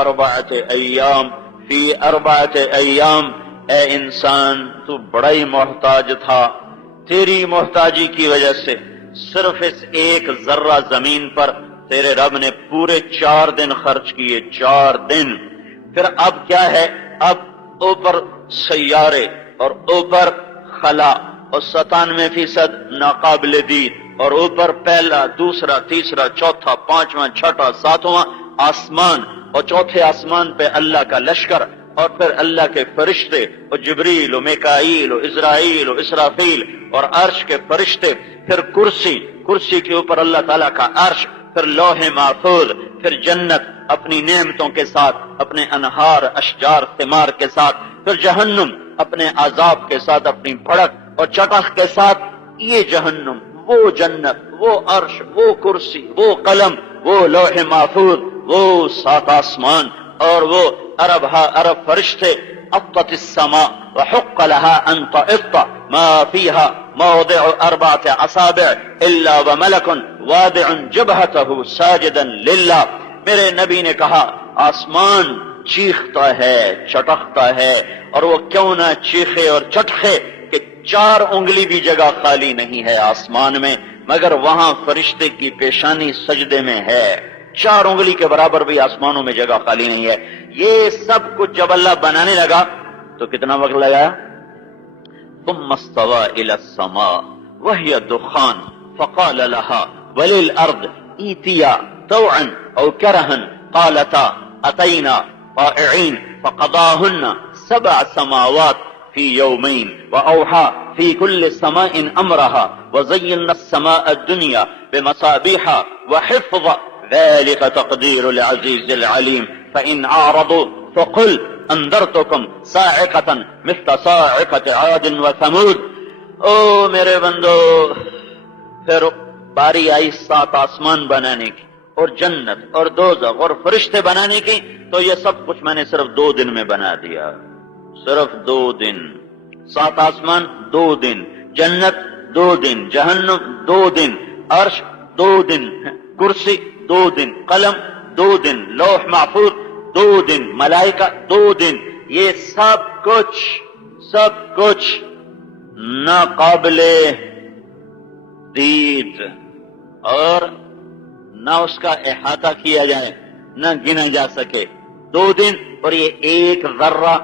اربعۃ ایام فی اربعۃ ایام، اے انسان تو بڑا ہی محتاج تھا، تیری محتاجی کی وجہ سے صرف اس ایک ذرہ زمین پر تیرے رب نے پورے 4 دن خرچ کیے، 4 دن۔ پھر اب کیا ہے، اب اوپر سیارے اور اوپر خلا اور 97% ناقابل دید، اور اوپر پہلا، دوسرا، تیسرا، چوتھا، پانچواں، چھٹا، ساتواں آسمان، اور چوتھے آسمان پہ اللہ کا لشکر، اور پھر اللہ کے فرشتے، اور جبریل و میکائیل و اسرائیل و اسرافیل، اور عرش کے فرشتے، پھر کرسی کے اوپر اللہ تعالیٰ کا عرش، پھر لوح محفوظ، پھر جنت اپنی نعمتوں کے ساتھ، اپنے انہار، اشجار، ثمار کے ساتھ، پھر جہنم اپنے عذاب کے ساتھ، اپنی بھڑک اور چٹخ کے ساتھ۔ یہ جہنم، وہ جنت، وہ عرش، وہ کرسی، وہ قلم، وہ لوح محفوظ، وہ 7 آسمان، اور وہ ارب فرشتے۔ اطت السماء وحق لها ان تطئ ما فيها موضع 4 اصابع الا وملك واضع جبهته ساجدا لله۔ میرے نبی نے کہا آسمان چیختا ہے، چٹختا ہے، اور وہ کیوں نہ چیخے اور چٹخے کہ 4 انگلی بھی جگہ خالی نہیں ہے آسمان میں، مگر وہاں فرشتے کی پیشانی سجدے میں ہے، 4 انگلی کے برابر بھی آسمانوں میں جگہ خالی نہیں ہے۔ یہ سب کچھ جب اللہ بنانے لگا تو کتنا وقت لگا؟ ثم استوى الى السماء وهي دخان فقال لها وللارض ائتيا طوعا او كرها قالتا اتينا طائعين فقضاهن 7 سماوات في يومين واوحى في كل سماء امرها وزينا السماء الدنيا بمصابيح وحفظ ذلك تقدير العزيز العليم فإن أعرضوا فقل أنذرتكم صاعقة مثل صاعقة عاد وثمود۔ او میرے بندو، پھر باری آئی 7 آسمان بنانے کی، اور جنت اور دوزخ اور فرشتے بنانے کی، تو یہ سب کچھ میں نے صرف 2 دن میں بنا دیا، صرف 2 دن۔ 7 آسمان 2 دن، جنت 2 دن، جہنم 2 دن، عرش 2 دن، کرسی 2 دن، قلم 2 دن، لوح محفوظ 2 دن، ملائکہ 2 دن۔ یہ سب کچھ ناقابل دید، اور نہ اس کا احاطہ کیا جائے، نہ گنا جا سکے۔ 2 دن، اور یہ ایک ذرہ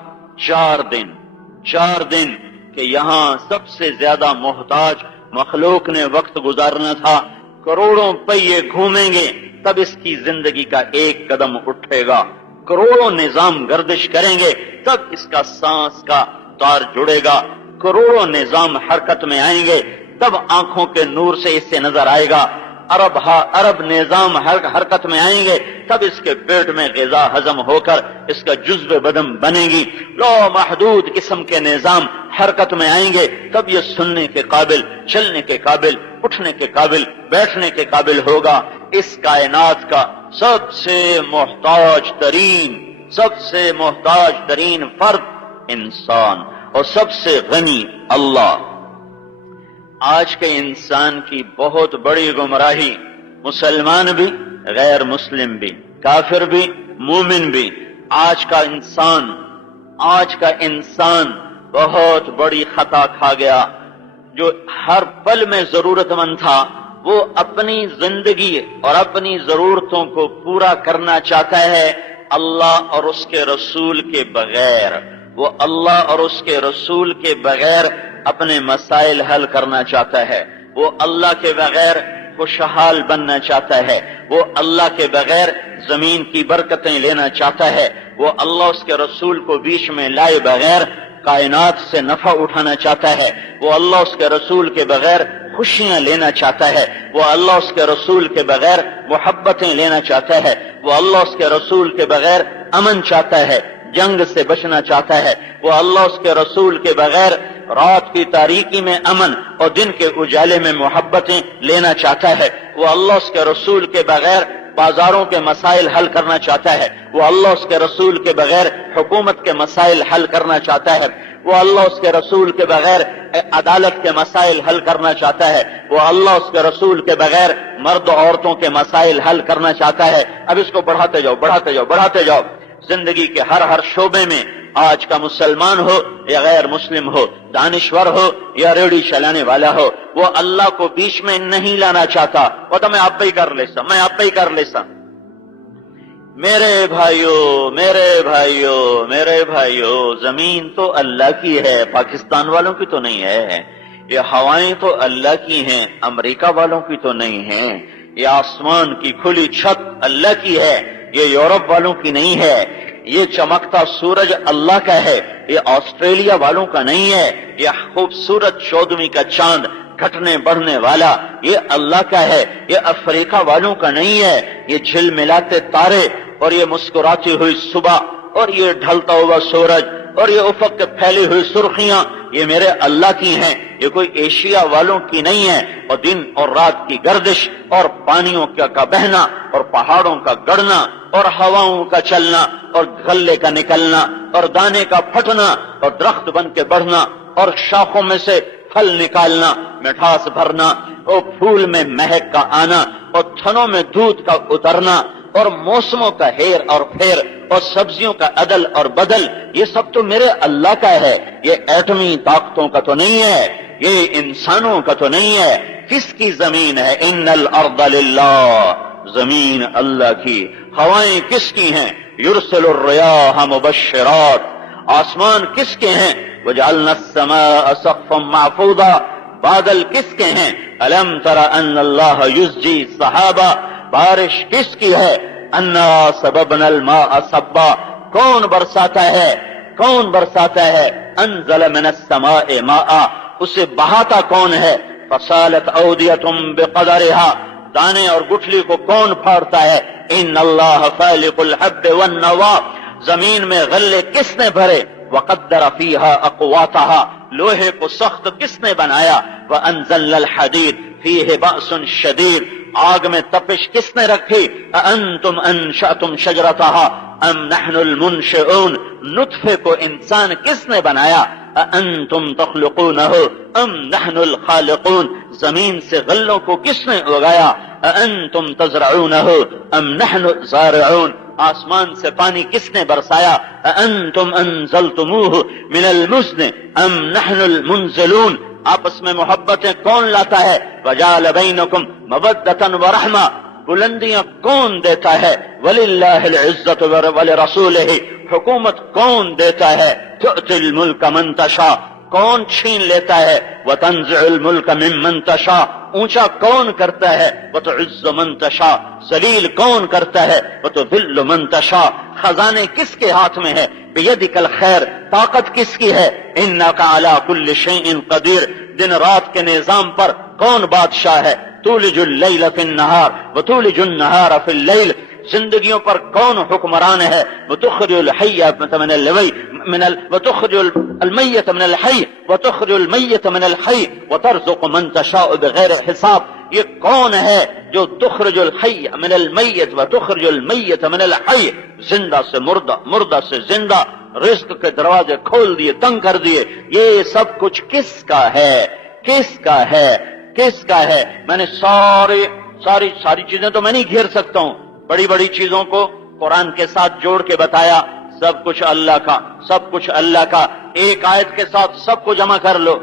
4 دن، 4 دن کہ یہاں سب سے زیادہ محتاج مخلوق نے وقت گزارنا تھا۔ کروڑوں پہیے گھومیں گے تب اس کی زندگی کا ایک قدم اٹھے گا، کروڑوں نظام گردش کریں گے تب اس کا سانس کا تار جڑے گا، کروڑوں نظام حرکت میں آئیں گے تب آنکھوں کے نور سے اس سے نظر آئے گا، ارب نظام حرکت میں آئیں گے تب اس کے پیٹ میں غذا ہضم ہو کر اس کا جزو بدن بنے گی، لا محدود قسم کے نظام حرکت میں آئیں گے تب یہ سننے کے قابل، چلنے کے قابل، اٹھنے کے قابل، بیٹھنے کے قابل ہوگا۔ اس کائنات کا سب سے محتاج ترین فرد انسان، اور سب سے غنی اللہ۔ آج کے انسان کی بہت بڑی گمراہی، مسلمان بھی، غیر مسلم بھی، کافر بھی، مومن بھی، آج کا انسان بہت بڑی خطا کھا گیا۔ جو ہر پل میں ضرورت مند تھا وہ اپنی زندگی اور اپنی ضرورتوں کو پورا کرنا چاہتا ہے اللہ اور اس کے رسول کے بغیر، وہ اللہ اور اس کے رسول کے بغیر اپنے مسائل حل کرنا چاہتا ہے، وہ اللہ کے بغیر خوشحال بننا چاہتا ہے، وہ اللہ کے بغیر زمین کی برکتیں لینا چاہتا ہے، وہ اللہ اس کے رسول کو بیچ میں لائے بغیر کائنات سے نفع اٹھانا چاہتا ہے، وہ اللہ اس کے رسول کے بغیر خوشیاں لینا چاہتا ہے، وہ اللہ اس کے رسول کے بغیر محبتیں لینا چاہتا ہے، وہ اللہ اس کے رسول کے بغیر امن چاہتا ہے، جنگ سے بچنا چاہتا ہے، وہ اللہ اس کے رسول کے بغیر رات کی تاریکی میں امن اور دن کے اجالے میں محبتیں لینا چاہتا ہے، وہ اللہ اس کے رسول کے بغیر بازاروں کے مسائل حل کرنا چاہتا ہے، وہ اللہ اس کے رسول کے بغیر حکومت کے مسائل حل کرنا چاہتا ہے، وہ اللہ اس کے رسول کے بغیر عدالت کے مسائل حل کرنا چاہتا ہے، وہ اللہ اس کے رسول کے بغیر مرد و عورتوں کے مسائل حل کرنا چاہتا ہے۔ اب اس کو بڑھاتے جاؤ، زندگی کے ہر شعبے میں آج کا مسلمان ہو یا غیر مسلم ہو، دانشور ہو یا ریڑھی چلانے والا ہو، وہ اللہ کو بیچ میں نہیں لانا چاہتا، وہ تو میں آپ ہی کر لیتا، میں آپ ہی کر لیتا۔ میرے بھائیو میرے بھائیو، زمین تو اللہ کی ہے، پاکستان والوں کی تو نہیں ہے، یہ ہوائیں تو اللہ کی ہیں، امریکہ والوں کی تو نہیں ہیں، یہ آسمان کی کھلی چھت اللہ کی ہے، یہ یورپ والوں کی نہیں ہے، یہ چمکتا سورج اللہ کا ہے، یہ آسٹریلیا والوں کا نہیں ہے، یہ خوبصورت 14ویں کا چاند گھٹنے بڑھنے والا یہ اللہ کا ہے، یہ افریقہ والوں کا نہیں ہے، یہ جھلملاتے تارے اور یہ مسکراتی ہوئی صبح اور یہ ڈھلتا ہوا سورج اور یہ افق کے پھیلی ہوئی سرخیاں یہ میرے اللہ کی ہیں، یہ کوئی ایشیا والوں کی نہیں ہے۔ اور دن اور رات کی گردش اور پانیوں کا بہنا اور پہاڑوں کا گڑنا اور ہواؤں کا چلنا اور غلے کا نکلنا اور دانے کا پھٹنا اور درخت بن کے بڑھنا اور شاخوں میں سے پھل نکالنا، مٹھاس بھرنا اور پھول میں مہک کا آنا اور تھنوں میں دودھ کا اترنا اور موسموں کا ہیر اور پھیر اور سبزیوں کا عدل اور بدل، یہ سب تو میرے اللہ کا ہے، یہ ایٹمی طاقتوں کا تو نہیں ہے، یہ انسانوں کا تو نہیں ہے۔ کس کی زمین ہے؟ ان الارض للہ، زمین اللہ کی۔ ہوائیں کس کی ہیں؟ یرسل الریاح مبشرات، آسمان کس کے ہیں؟ وجعلنا السماء سقفا محفوظا، بادل کس کے ہیں؟ الم تر ان اللہ یزجی صحابہ، بارش کس کی ہے؟ انا سببنا الماء صبا، کون برساتا ہے؟ کون برساتا ہے؟ انزل من السماء ماء، اسے بہاتا کون ہے؟ فصالت اودیۃ بقدرها، دانے اور گٹھلی کو کون پھاڑتا ہے؟ ان اللہ فالق الحب والنوا، زمین میں غلے کس نے بھرے؟ وقدر فیہا اقواتہا، لوہے کو سخت کس نے بنایا؟ وانزلنا الحدید فیہ بأس شدید، آگ میں تپش کس نے رکھی؟ اانتم انشأتم شجرتہا ام نحن المنشئون، نطفے کو انسان کس نے بنایا؟ اانتم تخلقونہ ام نحن الخالقون، زمین سے غلوں کو کس نے اگایا؟ اانتم تزرعونہ ام نحن زارعون، آسمان سے پانی کس نے برسایا؟ اانتم انزلتموہ من المزن ام نحن المنزلون، آپس میں محبتیں کون لاتا ہے؟ وجعل بینکم مودۃ ورحمہ، بلندیاں کون دیتا ہے؟ وللہ العزۃ ولرسولہ، حکومت کون دیتا ہے؟ تؤتی الملک من تشاء، کون چھین لیتا ہے؟ وتنزع الملک ممن تشاء، اونچا کون کرتا ہے؟ وتعز من تشاء، ذلیل کون کرتا ہے؟ وتذل من تشاء، خزانے کس کے ہاتھ میں ہے؟ بیدک الخیر، طاقت کس کی ہے؟ انک علی کل شیء قدیر، دن رات کے نظام پر کون بادشاہ ہے؟ تولج اللیل فی النہار وتولج النہار فی اللیل، زندگیوں پر کون حکمران ہے؟ وتخرج الحی من المیت وتخرج المیت من الحی وتخرج المیت من الحی وترزق من تشاء بغیر حساب، یہ کون ہے جو تخرج الحی من المیت وتخرج المیت من الحی، زندہ سے مردہ، مردہ سے زندہ، رزق کے دروازے کھول دیے، تنگ کر دیے، یہ سب کچھ کس کا ہے؟ کس کا ہے؟ کس کا ہے؟ میں نے ساری چیزیں تو میں نہیں گھیر سکتا ہوں، بڑی بڑی چیزوں کو قرآن کے ساتھ جوڑ کے بتایا، سب کچھ اللہ کا، سب کچھ اللہ کا، ایک آیت کے ساتھ سب کو جمع کر لو،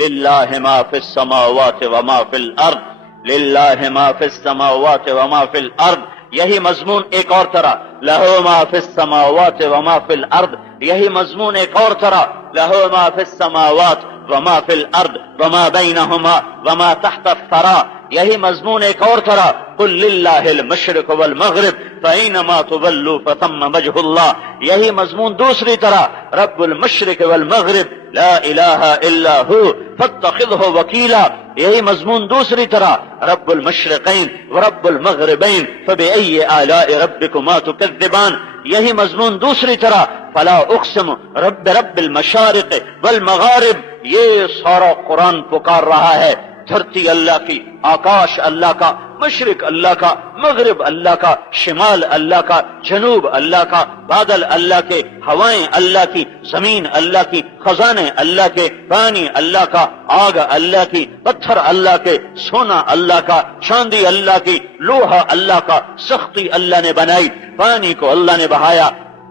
للہ ما فی السماوات وما فی الارض، للہ ما فی السماوات وما فی الارض، یہی مضمون ایک اور طرح، لہو ما فی السماوات وما فی الارض، یہی مضمون ایک اور طرح، لہو ما فی السماوات وما فی الارض وما بینہما وما تحت الثری، یہی مضمون ایک اور طرح، قل للہ المشرق والمغرب فینما تولوا فثم وجہ اللہ، یہی مضمون دوسری طرح، رب المشرق والمغرب لا الہ الا ہو فاتخذہ وکیلا، یہی مضمون دوسری طرح، رب المشرقین ورب المغربین فبأی آلاء ربکما تکذبان، یہی مضمون دوسری طرح، فلا اقسم رب المشارق والمغارب، یہ سارا قرآن پکار رہا ہے، دھرتی اللہ کی، آکاش اللہ کا، مشرق اللہ کا، مغرب اللہ کا، شمال اللہ کا، جنوب اللہ کا، بادل اللہ کے، ہوائیں اللہ کی، زمین اللہ کی، خزانے اللہ کے، پانی اللہ کا، آگ اللہ کی، پتھر اللہ کے، سونا اللہ کا، چاندی اللہ کی، لوہا اللہ کا، سختی اللہ نے بنائی، پانی کو اللہ نے بہایا،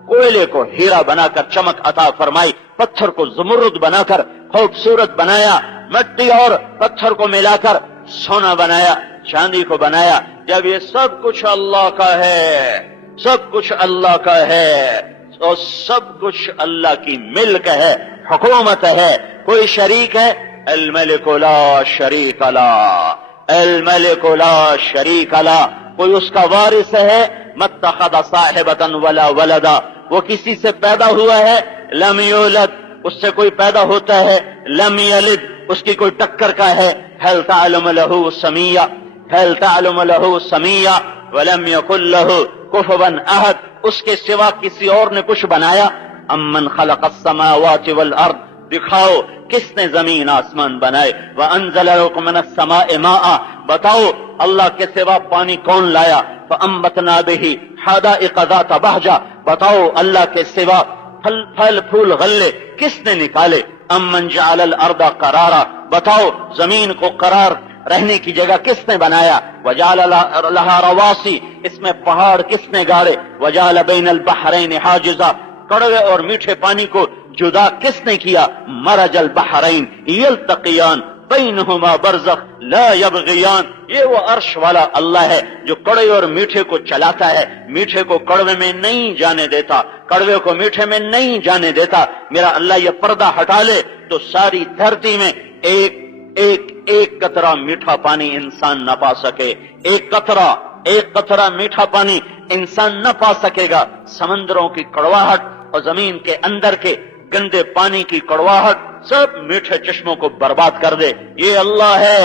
کوئلے کو ہیرا بنا کر چمک عطا فرمائی، پتھر کو زمرد بنا کر خوبصورت بنایا، مٹی اور پتھر کو ملا کر سونا بنایا، چاندی کو بنایا۔ جب یہ سب کچھ اللہ کا ہے، سب کچھ اللہ کا ہے، اور سب کچھ اللہ کی ملک ہے، حکومت ہے، کوئی شریک ہے؟ الملک لا شریک لا، الملک لا شریک لا، کوئی اس کا وارث ہے؟ متخذ صاحبۃ ولا ولدا، وہ کسی سے پیدا ہوا ہے؟ لم یولد، اس سے کوئی پیدا ہوتا ہے؟ لم یلد، اس کی کوئی ٹکر کا ہے؟ هل تعلم له سمیہ، هل تعلم له سمیہ، ولم یکن له کفوا احد، اس کے سوا کسی اور نے کچھ بنایا؟ امن خلق السماوات والارض، دکھاؤ کس نے زمین آسمان بنائے؟ وانزل لكم من السماء ماء، بتاؤ اللہ کے سوا پانی کون لایا؟ فانبتنا به حدائق ذات بہجہ، بتاؤ اللہ کے سوا پھل پھول غلے کس نے نکالے؟ امن جعل الارض قرارا، بتاؤ زمین کو قرار رہنے کی جگہ کس نے بنایا؟ وجعل لها رواسی، اس میں پہاڑ کس نے گاڑے؟ وجعل بین البحرین حاجزا، کڑوے اور میٹھے پانی کو جدا کس نے کیا؟ مرج البحرین یلتقیان بینہما برزخ لا یبغیان، یہ وہ عرش والا اللہ ہے جو کڑوے اور میٹھے کو چلاتا ہے، میٹھے کو کڑوے میں نہیں جانے دیتا، کڑوے کو میٹھے میں نہیں جانے دیتا۔ میرا اللہ یہ پردہ ہٹا لے تو ساری دھرتی میں ایک قطرہ میٹھا پانی انسان نہ پا سکے، ایک قطرہ میٹھا پانی انسان نہ پا سکے گا۔ سمندروں کی کڑواہٹ اور زمین کے اندر کے گندے پانی کی کڑواہٹ سب میٹھے چشموں کو برباد کر دے۔ یہ اللہ ہے،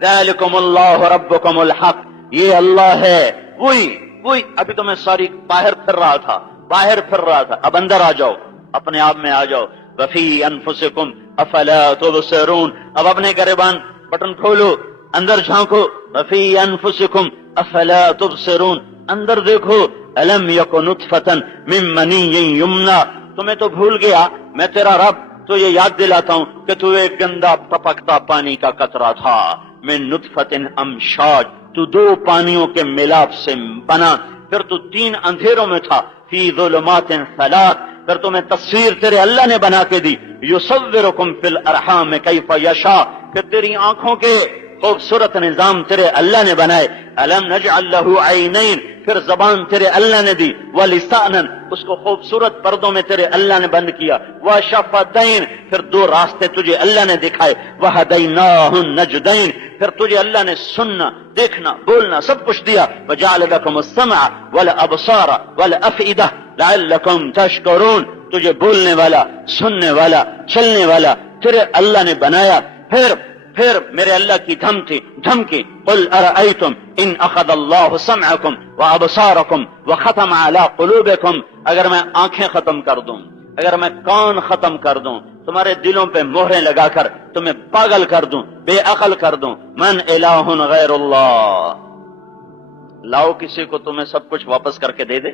ذالکم اللہ ربکم الحق، یہ اللہ ہے، وہی ابھی تو میں ساری باہر پھر رہا تھا، اب اندر آ جاؤ، اپنے آپ میں آ جاؤ۔ وفی انفسکم افلا تبصرون، اب اپنے گریبان بٹن کھولو، اندر جھانکو۔ وفی انفسکم افلا تبصرون، اندر دیکھو۔ الم یکن نطفۃ من منی یمنی، تمہیں تو بھول گیا میں تیرا رب تو یہ یاد دلاتا ہوں کہ تو ایک گندا ٹپکتا پانی کا قطرہ تھا۔ من نطفۃ امشاج، تو دو پانیوں کے ملاپ سے بنا، پھر تو 3 اندھیروں میں تھا۔ فی ظلمات ثلاث، پھر تمہیں تصویر تیرے اللہ نے بنا کے دی۔ یصورکم فی الارحام کیف یشاء، پھر تیری آنکھوں کے خوبصورت نظام تیرے اللہ نے بنائے۔ الم نجعل له عینین، پھر زبان تیرے اللہ نے دی۔ ولسانا، اس کو خوبصورت پردوں میں تیرے اللہ نے بند کیا۔ وشفتین، پھر 2 راستے تجھے اللہ نے دکھائے۔ وہدیناہ النجدین، پھر تجھے اللہ نے سننا، دیکھنا، بولنا سب کچھ دیا۔ وجعل لکم السمع والابصار والافئدہ لعلکم تشکرون، تجھے بولنے والا، سننے والا، چلنے والا تیرے اللہ نے بنایا۔ پھر میرے اللہ کی دھمکی، قل ارأیتم ان اخذ اللہ سمعکم وابصارکم وختم علی قلوبکم، اگر میں آنکھیں ختم کر دوں، اگر میں کان ختم کر دوں، تمہارے دلوں پہ مہریں لگا کر تمہیں پاگل کر دوں، بے عقل کر دوں، من الہ غیر اللہ، لاؤ کسی کو تمہیں سب کچھ واپس کر کے دے دے۔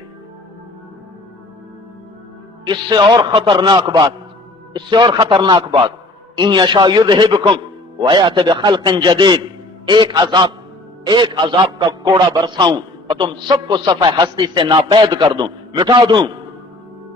اس سے اور خطرناک بات، ان یشاء یذہبکم ویأت بخلق جدید، ایک عذاب کا کوڑا برساؤں اور تم سب کو صفحہ ہستی سے ناپید کر دوں، مٹا دوں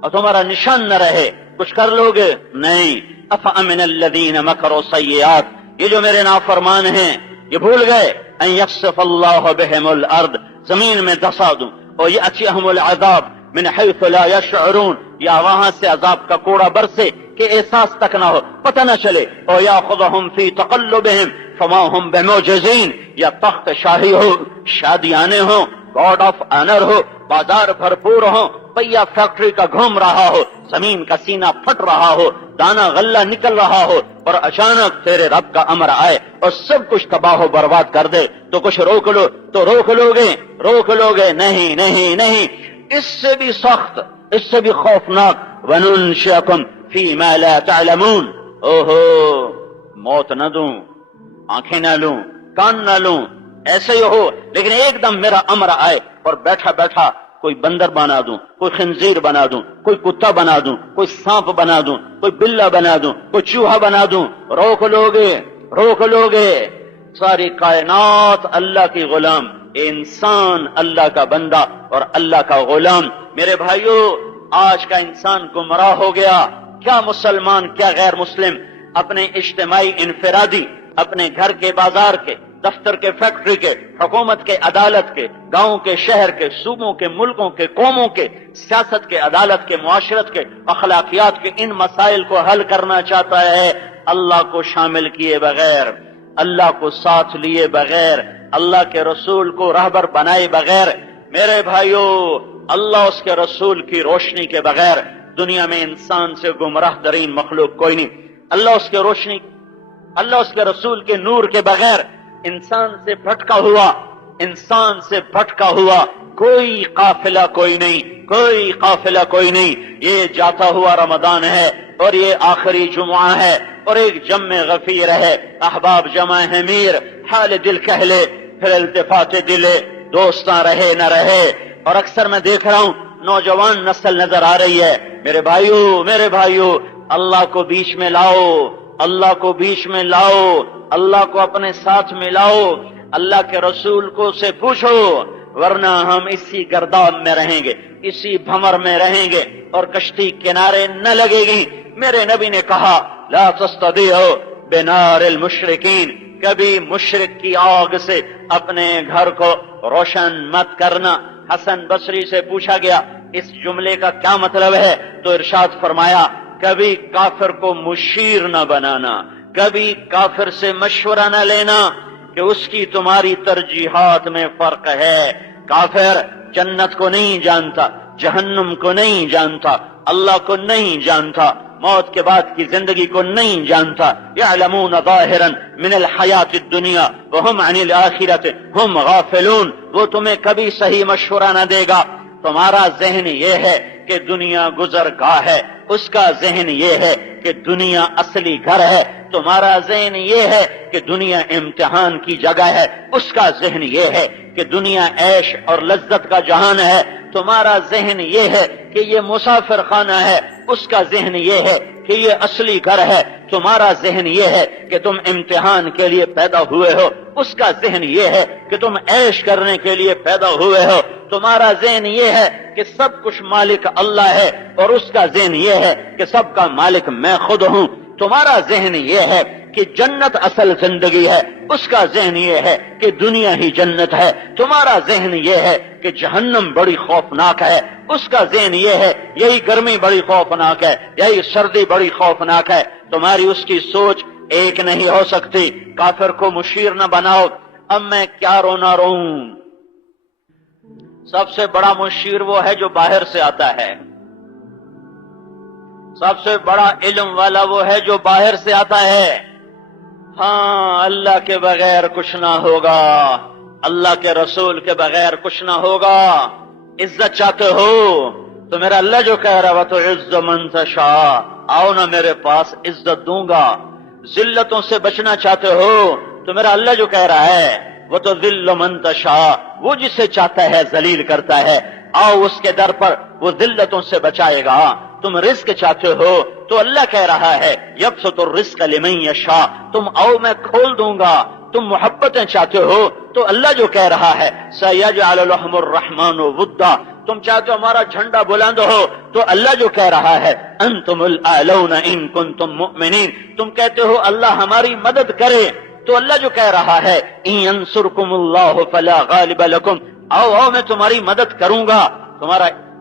اور تمہارا نشان نہ رہے، کچھ کر لوگے؟ نہیں۔ افامن الذین مکروا السیئات، یہ جو میرے نافرمان ہیں یہ بھول گئے ان یخسف اللہ بہم الارض، زمین میں دسا دوں، اور یأتیہم العذاب من حیث لا یشعرون، یا وہاں سے عذاب کا کوڑا برسے کہ احساس تک نہ ہو، پتہ نہ چلے۔ اور یاخذہم فی تقلبہم فما ہم بمعجزین، یا تخت شاہی ہو، شادیانے ہو، گاڈ آف آنر ہو، بازار بھرپور ہو، پہیا فیکٹری کا گھوم رہا ہو، زمین کا سینہ پھٹ رہا ہو، دانا غلہ نکل رہا ہو، اور اچانک تیرے رب کا امر آئے اور سب کچھ تباہ و برباد کر دے تو کچھ روک لو تو روک لوگے؟ نہیں، اس سے بھی سخت، اس سے بھی خوفناک، وَنُنشِئَكُمْ فِي مَا لَا تَعْلَمُونَ، موت نہ دوں، آنکھیں نہ لوں، کان نہ لوں، ایسے ہی ہو، لیکن ایک دم میرا امر آئے اور بیٹھا کوئی بندر بنا دوں، کوئی خنزیر بنا دوں، کوئی کتا بنا دوں، کوئی سانپ بنا دوں، کوئی بلہ بنا دوں، کوئی چوہا بنا دوں، روک لوگے؟ ساری کائنات اللہ کی غلام، انسان اللہ کا بندہ اور اللہ کا غلام۔ میرے بھائیو، آج کا انسان گمراہ ہو گیا۔ کیا مسلمان کیا غیر مسلم اپنے اجتماعی انفرادی، اپنے گھر کے بازار کے، دفتر کے فیکٹری کے، حکومت کے عدالت کے، گاؤں کے شہر کے، صوبوں کے، ملکوں کے، قوموں کے، سیاست کے، عدالت کے، معاشرت کے، اخلاقیات کے ان مسائل کو حل کرنا چاہتا ہے اللہ کو شامل کیے بغیر، اللہ کو ساتھ لیے بغیر، اللہ کے رسول کو رہبر بنائے بغیر؟ میرے بھائیو، اللہ اس کے رسول کی روشنی کے بغیر دنیا میں انسان سے گمراہ ترین مخلوق کوئی نہیں۔ اللہ اس کے روشنی، اللہ اس کے رسول کے نور کے بغیر انسان سے بھٹکا ہوا کوئی قافلہ کوئی نہیں، کوئی قافلہ کوئی نہیں۔ یہ جاتا ہوا رمضان ہے اور یہ آخری جمعہ ہے اور ایک جمع غفیر ہے، احباب جمع ہے میر، حال دل کہہ لے پھر التفات دلے، دوستاں رہے نہ رہے۔ اور اکثر میں دیکھ رہا ہوں نوجوان نسل نظر آ رہی ہے۔ میرے بھائیو، اللہ کو بیچ میں لاؤ، اللہ کو بیچ میں لاؤ، اللہ کو اپنے ساتھ ملاؤ، اللہ کے رسول کو سے پوچھو، ورنہ ہم اسی گرداب میں رہیں گے، اسی بھمر میں رہیں گے اور کشتی کنارے نہ لگے گی۔ میرے نبی نے کہا لا تستضیعوا بنار المشرکین، کبھی مشرک کی آگ سے اپنے گھر کو روشن مت کرنا۔ حسن بصری سے پوچھا گیا اس جملے کا کیا مطلب ہے، تو ارشاد فرمایا کبھی کافر کو مشیر نہ بنانا، کبھی کافر سے مشورہ نہ لینا کہ اس کی تمہاری ترجیحات میں فرق ہے۔ کافر جنت کو نہیں جانتا، جہنم کو نہیں جانتا، اللہ کو نہیں جانتا، موت کے بعد کی زندگی کو نہیں جانتا۔ یعلمون ظاہرا من الحیات الدنیا وہم عن الآخرۃ ہم غافلون، وہ تمہیں کبھی صحیح مشورہ نہ دے گا۔ تمہارا ذہن یہ ہے کہ دنیا گزرگاہ ہے، اس کا ذہن یہ ہے کہ دنیا اصلی گھر ہے۔ تمہارا ذہن یہ ہے کہ دنیا امتحان کی جگہ ہے، اس کا ذہن یہ ہے کہ دنیا عیش اور لذت کا جہان ہے۔ تمہارا ذہن یہ ہے کہ یہ مسافر خانہ ہے، اس کا ذہن یہ ہے کہ یہ اصلی گھر ہے۔ تمہارا ذہن یہ ہے کہ تم امتحان کے لیے پیدا ہوئے ہو، اس کا ذہن یہ ہے کہ تم عیش کرنے کے لیے پیدا ہوئے ہو۔ تمہارا ذہن یہ ہے کہ سب کچھ مالک اللہ ہے، اور اس کا ذہن یہ ہے کہ سب کا مالک میں خود ہوں۔ تمہارا ذہن یہ ہے کہ جنت اصل زندگی ہے، اس کا ذہن یہ ہے کہ دنیا ہی جنت ہے۔ تمہارا ذہن یہ ہے کہ جہنم بڑی خوفناک ہے، اس کا ذہن یہ ہے یہی گرمی بڑی خوفناک ہے، یہی سردی بڑی خوفناک ہے۔ تمہاری اس کی سوچ ایک نہیں ہو سکتی۔ کافر کو مشیر نہ بناؤ۔ اب میں کیا رونا روں؟ سب سے بڑا مشیر وہ ہے جو باہر سے آتا ہے، سب سے بڑا علم والا وہ ہے جو باہر سے آتا ہے۔ ہاں، اللہ کے بغیر کچھ نہ ہوگا، اللہ کے رسول کے بغیر کچھ نہ ہوگا۔ عزت چاہتے ہو تو میرا اللہ جو کہہ رہا وَتُعِزُّ مَن تَشَاءُ، آؤ نا میرے پاس، عزت دوں گا۔ ذلتوں سے بچنا چاہتے ہو تو میرا اللہ جو کہہ رہا ہے وَتُذِلُّ مَن تَشَاءُ، وہ جسے چاہتا ہے ذلیل کرتا ہے، آؤ اس کے در پر، وہ ذلتوں سے بچائے گا۔ تم رزق چاہتے ہو تو اللہ کہہ رہا ہے یبسط الرزق لمن یشاء، تم آؤ میں کھول دوں گا۔ تم محبتیں چاہتے ہو تو اللہ جو کہہ رہا ہے سیجعل لهم الرحمن ودا، تم چاہتے ہو ہمارا جھنڈا بلند ہو تو اللہ جو کہہ رہا ہے انتم الاعلون ان کنتم مؤمنین، تم کہتے ہو اللہ ہماری مدد کرے تو اللہ جو کہہ رہا ہے ان ینصرکم اللہ فلا غالب لکم، آؤ میں تمہاری مدد کروں گا۔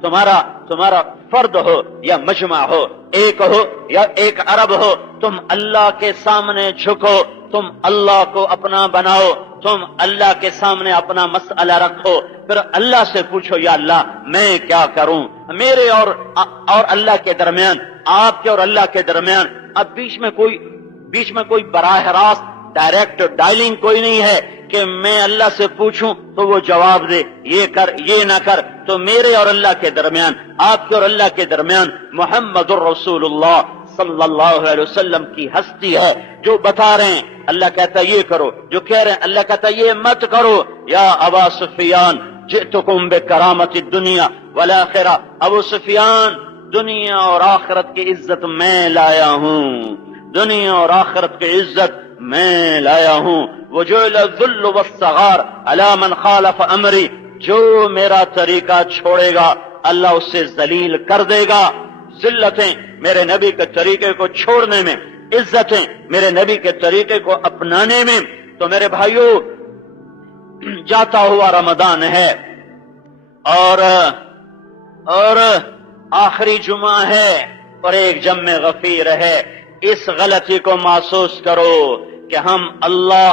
تمہارا فرد ہو یا مجمع ہو، ایک ہو یا ایک عرب ہو، تم اللہ کے سامنے جھکو، تم اللہ کو اپنا بناؤ، تم اللہ کے سامنے اپنا مسئلہ رکھو، پھر اللہ سے پوچھو یا اللہ میں کیا کروں؟ میرے اور اللہ کے درمیان، آپ کے اور اللہ کے درمیان اب بیچ میں کوئی براہ راست ڈائریکٹ ڈائلنگ کوئی نہیں ہے کہ میں اللہ سے پوچھوں تو وہ جواب دے یہ کر یہ نہ کر۔ تو میرے اور اللہ کے درمیان، آپ کے اور اللہ کے درمیان محمد الرسول اللہ صلی اللہ علیہ وسلم کی ہستی ہے جو بتا رہے ہیں اللہ کہتا ہے یہ کرو، جو کہہ رہے ہیں اللہ کہتا ہے یہ مت کرو۔ یا ابا سفیان جئتکم بکرامت الدنیا والآخرہ، ابو سفیان دنیا اور آخرت کی عزت میں لایا ہوں، دنیا اور آخرت کی عزت میں لایا ہوں۔ وجعل الذل والصغار علی من خالف امری، جو میرا طریقہ چھوڑے گا اللہ اسے ذلیل کر دے گا۔ ذلتیں میرے نبی کے طریقے کو چھوڑنے میں، عزتیں میرے نبی کے طریقے کو اپنانے میں۔ تو میرے بھائیوں، جاتا ہوا رمضان ہے اور آخری جمعہ ہے اور ایک جمع غفیر ہے۔ اس غلطی کو محسوس کرو کہ ہم اللہ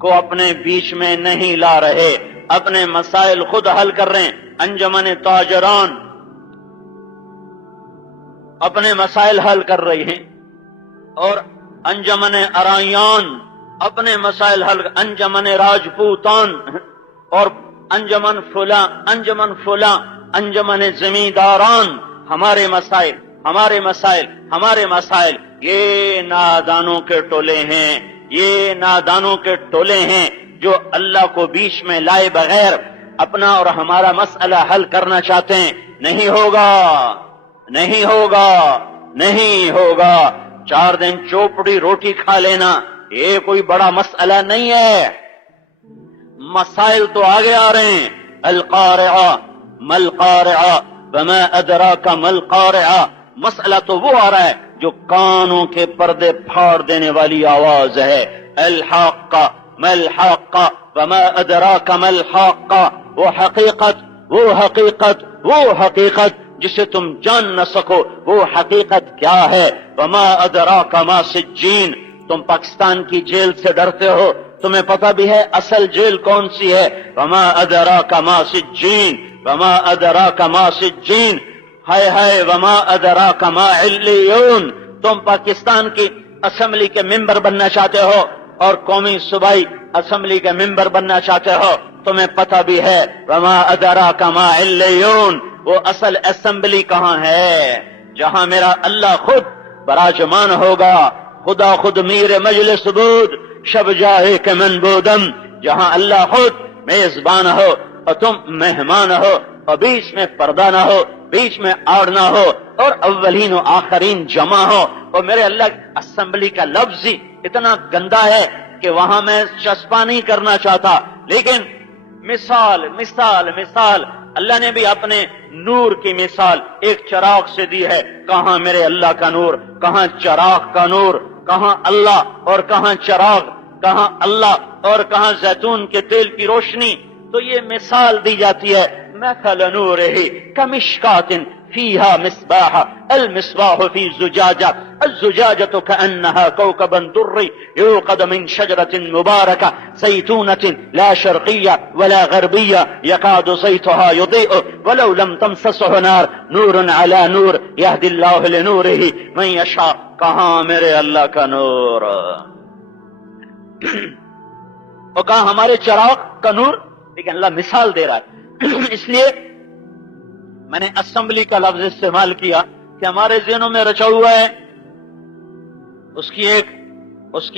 کو اپنے بیچ میں نہیں لا رہے، اپنے مسائل خود حل کر رہے ہیں۔ انجمن تاجران اپنے مسائل حل کر رہی ہیں، اور انجمن ارائیان اپنے مسائل حل، انجمن راجپوتان اور انجمن فلاں انجمن زمینداران، ہمارے مسائل یہ نادانوں کے ٹولے ہیں جو اللہ کو بیچ میں لائے بغیر اپنا اور ہمارا مسئلہ حل کرنا چاہتے ہیں۔ نہیں ہوگا 4 دن چوپڑی روٹی کھا لینا یہ کوئی بڑا مسئلہ نہیں ہے۔ مسائل تو آگے آ رہے ہیں۔ القارعہ ملقارعہ وما ادراک ملقارعہ، مسئلہ تو وہ آ رہا ہے جو کانوں کے پردے پھاڑ دینے والی آواز ہے۔ الحاقہ ملحاقہ وما ادراک ملحاقہ، وہ حقیقت جسے تم جان نہ سکو، وہ حقیقت کیا ہے؟ وما ادراک ما سجین، تم پاکستان کی جیل سے ڈرتے ہو، تمہیں پتہ بھی ہے اصل جیل کون سی ہے؟ وما ادراک ما سجین، وما ادراک ما سجین، ہائے وما ادراک ما علیون، تم پاکستان کی اسمبلی کے ممبر بننا چاہتے ہو اور قومی صوبائی اسمبلی کے ممبر بننا چاہتے ہو، تمہیں پتہ بھی ہے وما ادراک ما علیون، وہ اصل اسمبلی کہاں ہے؟ جہاں میرا اللہ خود براجمان ہوگا، خدا خود میر مجلس بود، شب جاہے کے منبودم، جہاں اللہ خود میزبان ہو اور تم مہمان ہو، اور بیچ میں پردہ نہ ہو، بیچ میں آڑ نہ ہو، اور اولین و آخرین جمع ہو۔ اور میرے اللہ اسمبلی کا لفظ ہی اتنا گندا ہے کہ وہاں میں چسپا نہیں کرنا چاہتا، لیکن مثال اللہ نے بھی اپنے نور کی مثال ایک چراغ سے دی ہے۔ کہاں میرے اللہ کا نور، کہاں چراغ کا نور، کہاں اللہ اور کہاں چراغ، کہاں اللہ اور کہاں زیتون کے تیل کی روشنی۔ تو یہ مثال دی جاتی ہے، مثل نورہ کمشکات فیہا مصباح، المصباح فی زجاجہ، الزجاجة كأنها كوكب دري يوقد من شجرة مباركة زيتونة لا شرقية ولا غربية يكاد زيتها يضيء ولو لم تمسسه نار، نور على نور يهدي الله لنوره من يشاء۔ کہاں میرے اللہ کا نور اور کہاں ہمارے چراغ کا نور؟ لیکن اللہ مثال دے رہا ہے۔ اس لیے میں نے اسمبلی کا لفظ استعمال کیا کہ ہمارے ذہنوں میں رچا ہوا ہے، اس کی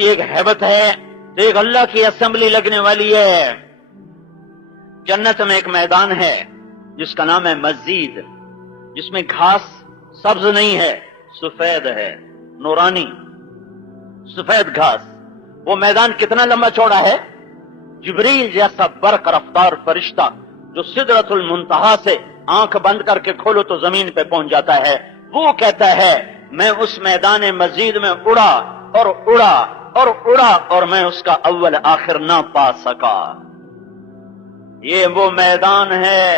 ایک ہیبت ہے، ایک اللہ کی اسمبلی لگنے والی ہے۔ جنت میں ایک میدان ہے جس کا نام ہے مسجد، جس میں گھاس سبز نہیں ہے، سفید ہے، نورانی سفید گھاس۔ وہ میدان کتنا لمبا چوڑا ہے؟ جبریل جیسا برق رفتار فرشتہ جو سدرۃ المنتہا سے آنکھ بند کر کے کھولو تو زمین پہ پہنچ جاتا ہے، وہ کہتا ہے میں اس میدان مزید میں اڑا اور میں اس کا اول آخر نہ پا سکا۔ یہ وہ میدان ہے۔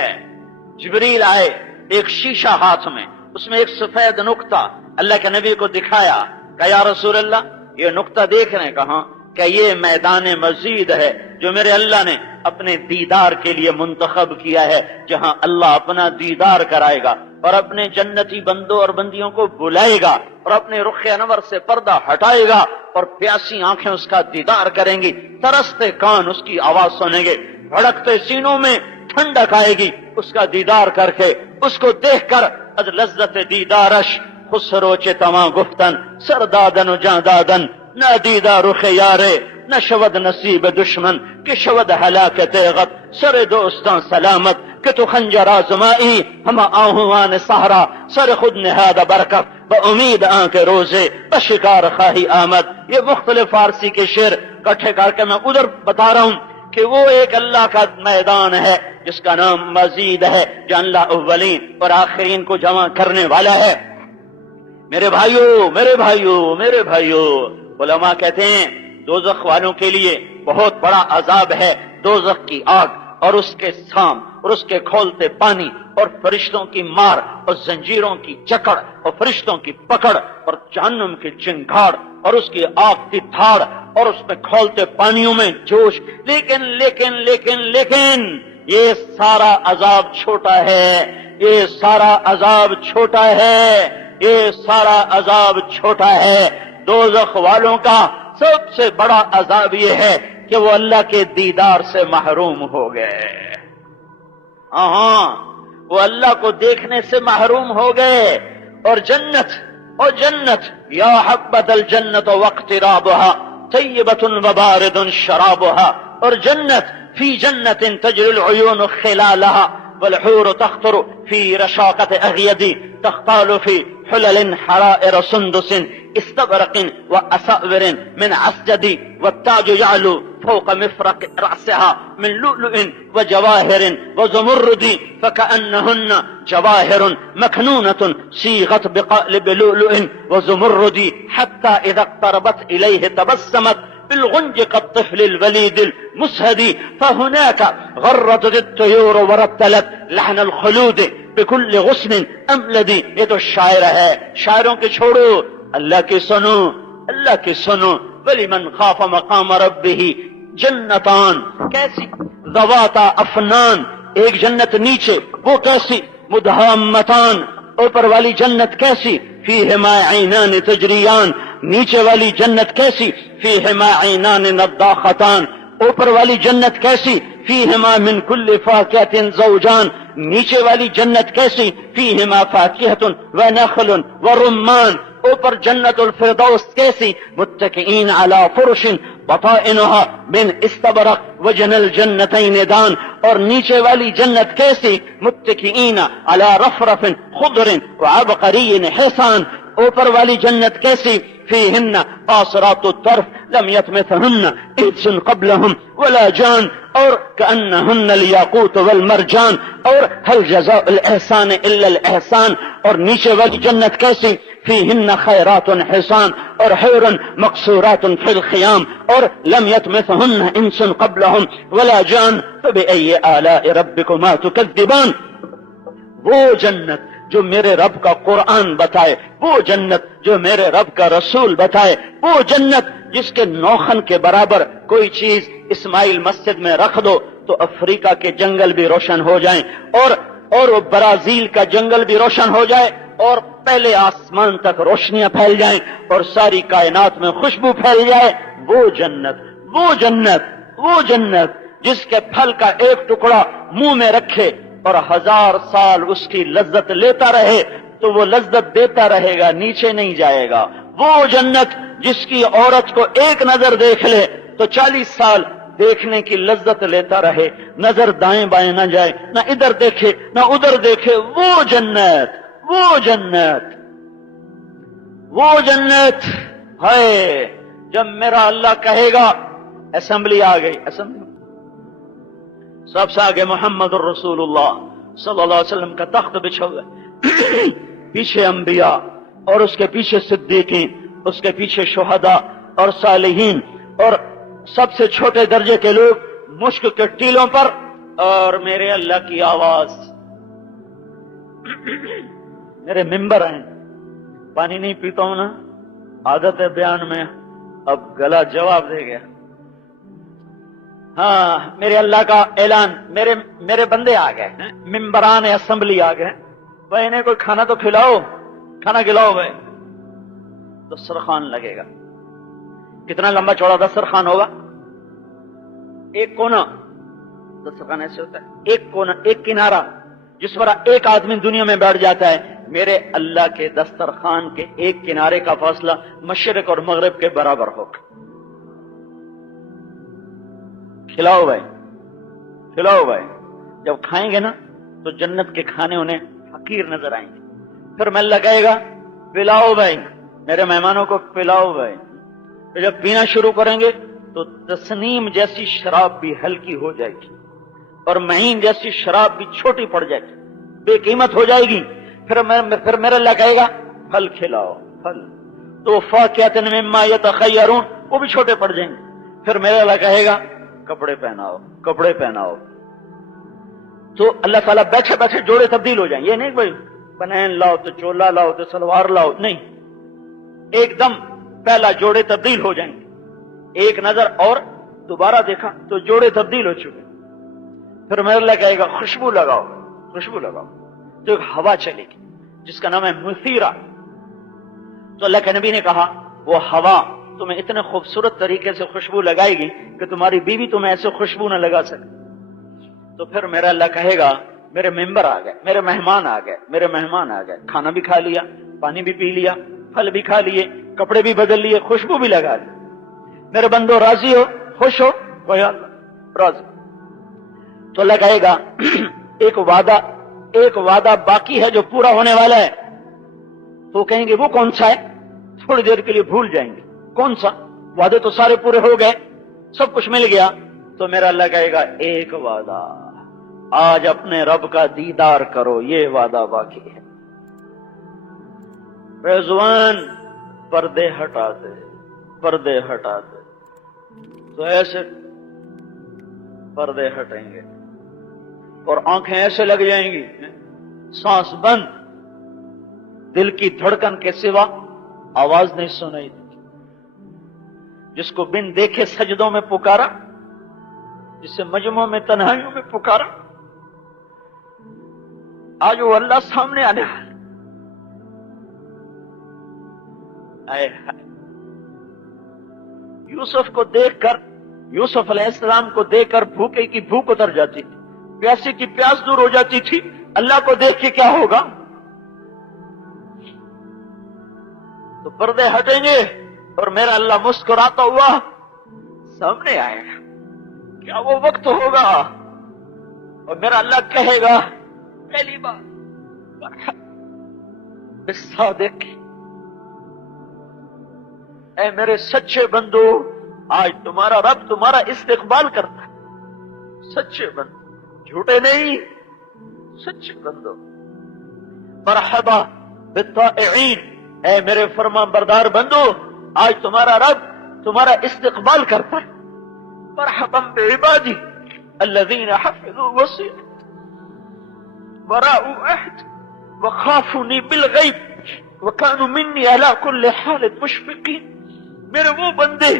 جبریل آئے، ایک شیشہ ہاتھ میں، اس میں ایک سفید نقطہ اللہ کے نبی کو دکھایا، کہ یا رسول اللہ یہ نقطہ دیکھ رہے ہیں؟ کہاں؟ کہ یہ میدان مزید ہے جو میرے اللہ نے اپنے دیدار کے لیے منتخب کیا ہے، جہاں اللہ اپنا دیدار کرائے گا اور اپنے جنتی بندوں اور بندیوں کو بلائے گا اور اپنے رخ انور سے پردہ ہٹائے گا، اور پیاسی آنکھیں اس کا دیدار کریں گی، ترستے کان اس کی آواز سنیں گے، بھڑکتے سینوں میں ٹھنڈک آئے گی اس کا دیدار کر کے، اس کو دیکھ کر از لذت دیدارش خسرو چے تمام گفتن سردادن و جاندادن، نہ دیدہ رخ یارے نہ شود نصیب دشمن کہ شود ہلاکت غت، سر دوستان سلامت کہ تو خنجر آزمائی ہم آہوان سہرا سر خود نہاد برکت بامید کے روزے بشکار خواہی آمد. یہ مختلف فارسی کے شعر کٹھے کر کے میں ادھر بتا رہا ہوں کہ وہ ایک اللہ کا میدان ہے جس کا نام مزید ہے، جو اللہ اولین اور آخرین کو جمع کرنے والا ہے. میرے بھائیو میرے بھائیو میرے بھائیو، علماء کہتے ہیں دوزخ والوں کے لیے بہت بڑا عذاب ہے دوزخ کی آگ اور اس کے سام اور اس کے کھولتے پانی اور فرشتوں کی مار اور زنجیروں کی جکڑ اور فرشتوں کی پکڑ اور جہنم کی چنگھاڑ اور اس کی آگ کی دھاڑ اور اس میں کھولتے پانیوں میں جوش. لیکن لیکن لیکن لیکن یہ سارا عذاب چھوٹا ہے، یہ سارا عذاب چھوٹا ہے، یہ سارا عذاب چھوٹا ہے. دوزخ والوں کا سب سے بڑا عذاب یہ ہے کہ وہ اللہ کے دیدار سے محروم ہو گئے. ہاں، وہ اللہ کو دیکھنے سے محروم ہو گئے. اور جنت یا حبذ الجنت واقترابها طیبۃ وبارد شرابها، اور جنت فی جنت تجری العیون خلالها والحور تخطر في رشاقة أغيد تختال في حلل حرائر سندس استبرق وأساور من عسجد، والتاج يعلو فوق مفرق رأسها من لؤلؤ وجواهر وزمرد، فكأنهن جواهر مكنونة صيغت بقالب لؤلؤ وزمرد، حتى إذا اقتربت إليه تبسمت بالغنج كالطفل الوليد المسهد، فهناك غردت الطيور ورتلت لحن الخلود بكل غصن أملد. یہ تو شاعر ہے، شاعروں کے چھوڑو، اللہ کی سنو، اللہ کی سنو. وَلِمَنْ خَافَ مَقَامَ رَبِّهِ جنتان، کیسی ذواتا افنان، ایک جنت نیچے وہ کیسی مدہامتان، اوپر والی جنت کیسی فیہما عینان تجریان، نیچے والی جنت کیسی فیہما عینان نضاختان، اوپر والی جنت کیسی فیہما من کل فاکہۃ زوجان، نیچے والی جنت کیسی فیہما فاکہۃ ونخل ورمان، اوپر جنت الفردوس کیسی متکئین علی فرش بطائنها من استبرق وجن الجنتین دان، اور نیچے والی جنت کیسی متکئین علی رفرف خضر وعبقری حسان، اوپر والی جنت کیسی فیہن قاصرات الطرف لم یطمثہن انس قبلہم ولا جان، اور کأنہن الیاقوت والمرجان، اور هل جزاء الاحسان الا الاحسان، اور نیچے والی جنت کیسی فیہن خیرات حسان اور حور مقصورات فی الخیام، اور لم یطمثہن انس قبلہم ولا جان، فبأی آلاء ربکما تکذبان. وہ جنت جو میرے رب کا قرآن بتائے، وہ جنت جو میرے رب کا رسول بتائے، وہ جنت جس کے نوخن کے برابر کوئی چیز اسماعیل مسجد میں رکھ دو تو افریقہ کے جنگل بھی روشن ہو جائیں، اور برازیل کا جنگل بھی روشن ہو جائے، اور پہلے آسمان تک روشنیاں پھیل جائیں، اور ساری کائنات میں خوشبو پھیل جائے. وہ جنت، وہ جنت، وہ جنت جس کے پھل کا ایک ٹکڑا منہ میں رکھے اور 1000 سال اس کی لذت لیتا رہے تو وہ لذت دیتا رہے گا، نیچے نہیں جائے گا. وہ جنت جس کی عورت کو ایک نظر دیکھ لے تو 40 سال دیکھنے کی لذت لیتا رہے، نظر دائیں بائیں نہ جائے، نہ ادھر دیکھے نہ ادھر دیکھے. وہ جنت، وہ جنت، وہ جنت ہے جب میرا اللہ کہے گا اسمبلی آ گئی، اسمبلی سب سے آگے محمد الرسول اللہ صلی اللہ علیہ وسلم کا تخت بچھا ہوا ہے، پیچھے انبیاء اور اس کے پیچھے صدیقین، اس کے پیچھے شہداء اور صالحین، اور سب سے چھوٹے درجے کے لوگ مشک کے ٹیلوں پر، اور میرے اللہ کی آواز. میرے ممبر ہیں، پانی نہیں پیتا ہوں نا، عادت ہے بیان میں، اب گلا جواب دے گیا. ہاں، میرے اللہ کا اعلان، میرے بندے آ گئے، ممبران اسمبلی آ گئے، بھائی انہیں کوئی کھانا تو کھلاؤ، کھانا کھلاؤ بھائی. دسترخوان لگے گا، کتنا لمبا چوڑا دسترخوان ہوگا؟ ایک کونا، دسترخوان ایسے ہوتا ہے، ایک کونا، ایک کنارہ جس پر ایک آدمی دنیا میں بیٹھ جاتا ہے. میرے اللہ کے دسترخوان کے ایک کنارے کا فاصلہ مشرق اور مغرب کے برابر ہوگا. کھلاؤ بھائی، کھلاؤ بھائی. جب کھائیں گے نا تو جنت کے کھانے انہیں حقیر نظر آئیں گے. پھر میں اللہ کہے گا پلاؤ بھائی میرے مہمانوں کو پلاؤ بھائی. پھر جب پینا شروع کریں گے تو تسنیم جیسی شراب بھی ہلکی ہو جائے گی اور معین جیسی شراب بھی چھوٹی پڑ جائے گی, بے قیمت ہو جائے گی. پھر میرا اللہ کہے گا پھل کھلاؤ پھل, تو فاکہۃ مما یتخیرون وہ بھی چھوٹے پڑ جائیں گے. پھر میرا اللہ کہے گا کپڑے پہناؤ کپڑے پہناؤ. تو اللہ تعالیٰ بیٹھے بیٹھے جوڑے تبدیل ہو جائیں. یہ نہیں بھائی بنین لاؤ تو چولا لاؤ تو سلوار لاؤ, نہیں, ایک دم پہلا جوڑے تبدیل ہو جائیں گے. ایک نظر اور دوبارہ دیکھا تو جوڑے تبدیل ہو چکے. پھر میرا اللہ کہے گا خوشبو لگاؤ خوشبو لگاؤ. تو ایک ہوا چلے گی جس کا نام ہے مثیرہ. تو اللہ کے نبی نے کہا وہ ہوا تمہیں اتنے خوبصورت طریقے سے خوشبو لگائے گی کہ تمہاری بیوی تمہیں ایسے خوشبو نہ لگا سکے. تو پھر میرا اللہ کہے گا میرے ممبر آ گئے, میرے مہمان آ گئے, میرے مہمان آ گئے, کھانا بھی کھا لیا, پانی بھی پی لیا, پھل بھی کھا لیے, کپڑے بھی بدل لیے, خوشبو بھی لگا لی. میرے بندو راضی ہو خوش ہو کوئی اللہ راضی. تو اللہ کہے گا ایک وعدہ باقی ہے جو پورا ہونے والا ہے. تو کہیں گے وہ کون سا ہے؟ تھوڑی دیر کے لیے بھول جائیں گے کون سا وعدے, تو سارے پورے ہو گئے, سب کچھ مل گیا. تو میرا اللہ کہے گا ایک وعدہ, آج اپنے رب کا دیدار کرو, یہ وعدہ باقی ہے. رضوان پردے ہٹا دے پردے ہٹا دے. تو ایسے پردے ہٹیں گے اور آنکھیں ایسے لگ جائیں گی, سانس بند, دل کی دھڑکن کے سوا آواز نہیں سنائی دی. جس کو بن دیکھے سجدوں میں پکارا, جسے مجموعوں میں تنہائیوں میں پکارا, آج وہ اللہ سامنے آنے والا. یوسف کو دیکھ کر, یوسف علیہ السلام کو دیکھ کر بھوکے کی بھوک اتر جاتی تھی, پیاسے کی پیاس دور ہو جاتی تھی. اللہ کو دیکھ کے کیا ہوگا؟ تو پردے ہٹیں گے اور میرا اللہ مسکراتا ہوا سامنے آئے گا. کیا وہ وقت ہوگا اور میرا اللہ کہے گا پہلی بار بالصادق, اے میرے سچے بندو, آج تمہارا رب تمہارا استقبال کرتا ہے. سچے بندو, جھوٹے نہیں, سچے بندو. مرحبا بالطائعین, اے میرے فرما بردار بندو, آج تمہارا رب تمہارا استقبال کرتا ہے. مرحبا بعبادی الذین حفظوا وصیت وراءوا عہد وخافونی بالغیب وکانوا منی علی کل حال مشفقین. میرے وہ بندے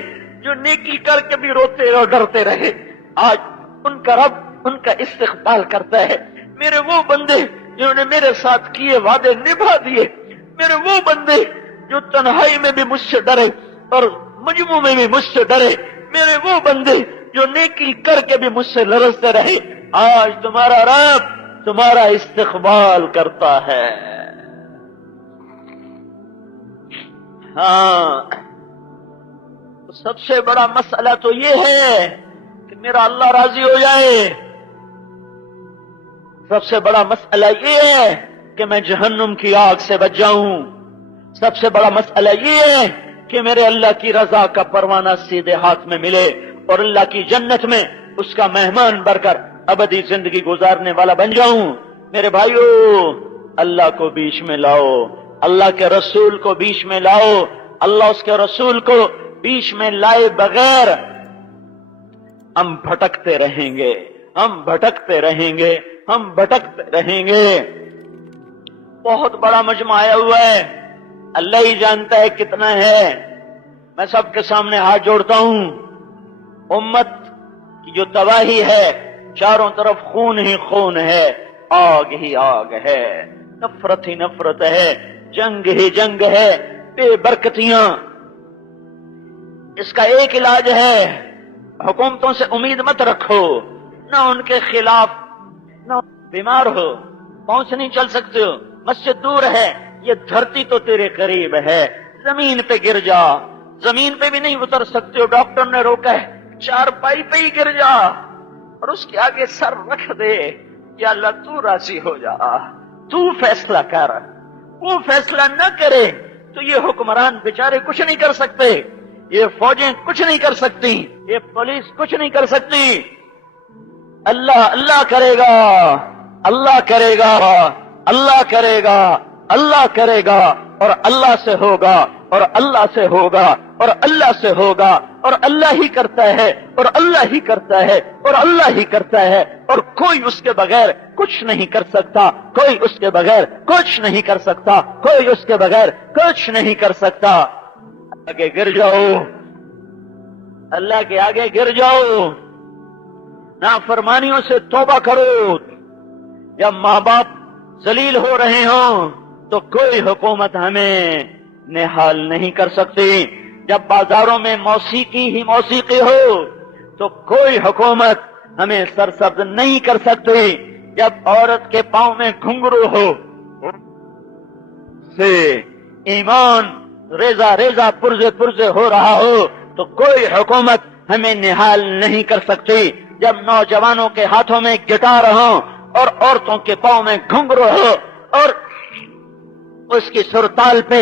جو نیکی کر کے بھی روتے اور ڈرتے رہے, آج ان کا رب ان کا استقبال کرتا ہے. میرے وہ بندے جنہوں نے میرے ساتھ کیے وعدے نبھا دیے, میرے وہ بندے جو تنہائی میں بھی مجھ سے ڈرے اور مجموع میں بھی مجھ سے ڈرے, میرے وہ بندے جو نیکی کر کے بھی مجھ سے لرزتے رہے, آج تمہارا رب تمہارا استقبال کرتا ہے. ہاں, سب سے بڑا مسئلہ تو یہ ہے کہ میرا اللہ راضی ہو جائے. سب سے بڑا مسئلہ یہ ہے کہ میں جہنم کی آگ سے بچ جاؤں. سب سے بڑا مسئلہ یہ ہے کہ میرے اللہ کی رضا کا پروانہ سیدھے ہاتھ میں ملے اور اللہ کی جنت میں اس کا مہمان بن کر ابدی زندگی گزارنے والا بن جاؤں. میرے بھائیو, اللہ کو بیچ میں لاؤ, اللہ کے رسول کو بیچ میں لاؤ. اللہ اس کے رسول کو بیچ میں لائے بغیر ہم بھٹکتے رہیں گے, ہم بھٹکتے رہیں گے, ہم بھٹکتے رہیں گے. بہت بڑا مجمع آیا ہوا ہے, اللہ ہی جانتا ہے کتنا ہے. میں سب کے سامنے ہاتھ جوڑتا ہوں. امت کی جو تباہی ہے, چاروں طرف خون ہی خون ہے, آگ ہی آگ ہے, نفرت ہی نفرت ہے, جنگ ہی جنگ ہے, بے برکتیاں. اس کا ایک علاج ہے, حکومتوں سے امید مت رکھو, نہ ان کے خلاف, نہ بیمار ہو, پاؤں سے نہیں چل سکتے ہو, مسجد دور ہے, یہ دھرتی تو تیرے قریب ہے, زمین پہ گر جا. زمین پہ بھی نہیں اتر سکتے ہو, ڈاکٹر نے روکا ہے, چار پائی پہ ہی گر جا اور اس کے آگے سر رکھ دے. یا اللہ تو راضی ہو جا، تو فیصلہ کر، وہ فیصلہ نہ کرے تو یہ حکمران بیچارے کچھ نہیں کر سکتے، یہ فوجیں کچھ نہیں کر سکتی، یہ پولیس کچھ نہیں کر سکتی۔ اللہ اللہ کرے گا، اللہ کرے گا، اللہ کرے گا، اللہ کرے گا، اور اللہ سے ہوگا، اور اللہ سے ہوگا، اور اللہ سے ہوگا، اور اللہ ہی کرتا ہے، اور اللہ ہی کرتا ہے، اور اللہ ہی کرتا ہے، اور کوئی اس کے بغیر کچھ نہیں کر سکتا، کوئی اس کے بغیر کچھ نہیں کر سکتا، کوئی اس کے بغیر کچھ نہیں کر سکتا۔ آگے گر جاؤ، اللہ کے آگے گر جاؤ، نافرمانیوں سے توبہ کرو۔ جب ماں باپ ذلیل ہو رہے ہوں تو کوئی حکومت ہمیں نہال نہیں کر سکتی، جب بازاروں میں موسیقی ہی موسیقی ہو تو کوئی حکومت ہمیں سرسبز نہیں کر سکتی، جب عورت کے پاؤں میں گھنگرو ہو سے ایمان ریزہ ریزہ پرزے پرزے ہو رہا ہو تو کوئی حکومت ہمیں نہال نہیں کر سکتی، جب نوجوانوں کے ہاتھوں میں گٹار ہوں اور عورتوں کے پاؤں میں گھنگرو ہو اور اس کی سرتال پہ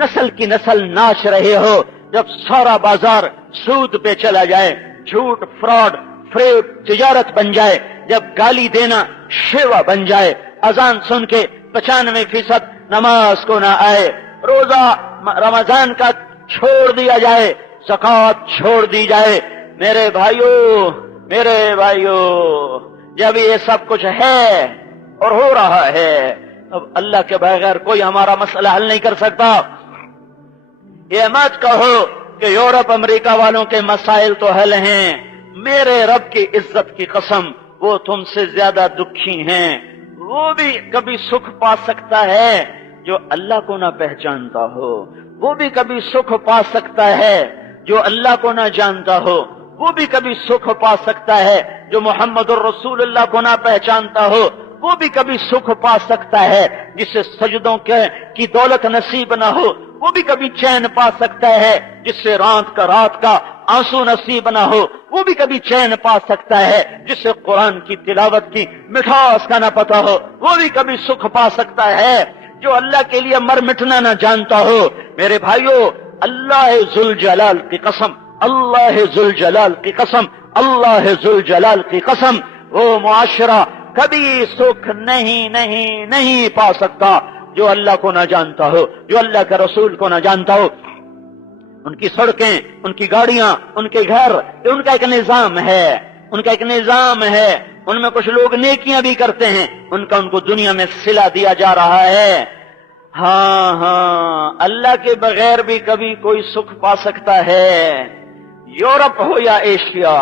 نسل کی نسل ناچ رہے ہو، جب سارا بازار سود پہ چلا جائے، جھوٹ فراڈ فریب تجارت بن جائے، جب گالی دینا شیوا بن جائے، اذان سن کے 95% نماز کو نہ آئے، روزہ رمضان کا چھوڑ دیا جائے، زکوٰۃ چھوڑ دی جائے، میرے بھائیو جب یہ سب کچھ ہے اور ہو رہا ہے، اب اللہ کے بغیر کوئی ہمارا مسئلہ حل نہیں کر سکتا۔ یہ مت کہو کہ یورپ امریکہ والوں کے مسائل تو حل ہیں، میرے رب کی عزت کی قسم وہ تم سے زیادہ دکھی ہیں، وہ بھی کبھی سکھ پا سکتا ہے جو اللہ کو نہ پہچانتا ہو، وہ بھی کبھی سکھ پا سکتا ہے جو اللہ کو نہ جانتا ہو، وہ بھی کبھی سکھ پا سکتا ہے جو محمد الرسول اللہ کو نہ پہچانتا ہو، وہ بھی کبھی سکھ پا سکتا ہے جسے سجدوں کی دولت نصیب نہ ہو، وہ بھی کبھی چین پا سکتا ہے جس سے رات کا آنسو نصیب نہ ہو، وہ بھی کبھی چین پا سکتا ہے جس سے قرآن کی تلاوت کی مٹھاس کا نہ پتہ ہو، وہ بھی کبھی سکھ پا سکتا ہے جو اللہ کے لیے مر مٹنا نہ جانتا ہو۔ میرے بھائیو، اللہ ذوالجلال کی قسم، اللہ ذوالجلال کی قسم، اللہ ذوالجلال کی قسم، وہ معاشرہ کبھی سکھ نہیں پا سکتا جو اللہ کو نہ جانتا ہو، جو اللہ کے رسول کو نہ جانتا ہو۔ ان کی سڑکیں، ان کی گاڑیاں، ان کے گھر، ان کا ایک نظام ہے، ان کا ایک نظام ہے، ان میں کچھ لوگ نیکیاں بھی کرتے ہیں، ان کو دنیا میں صلہ دیا جا رہا ہے۔ ہاں اللہ کے بغیر بھی کبھی کوئی سکھ پا سکتا ہے، یورپ ہو یا ایشیا،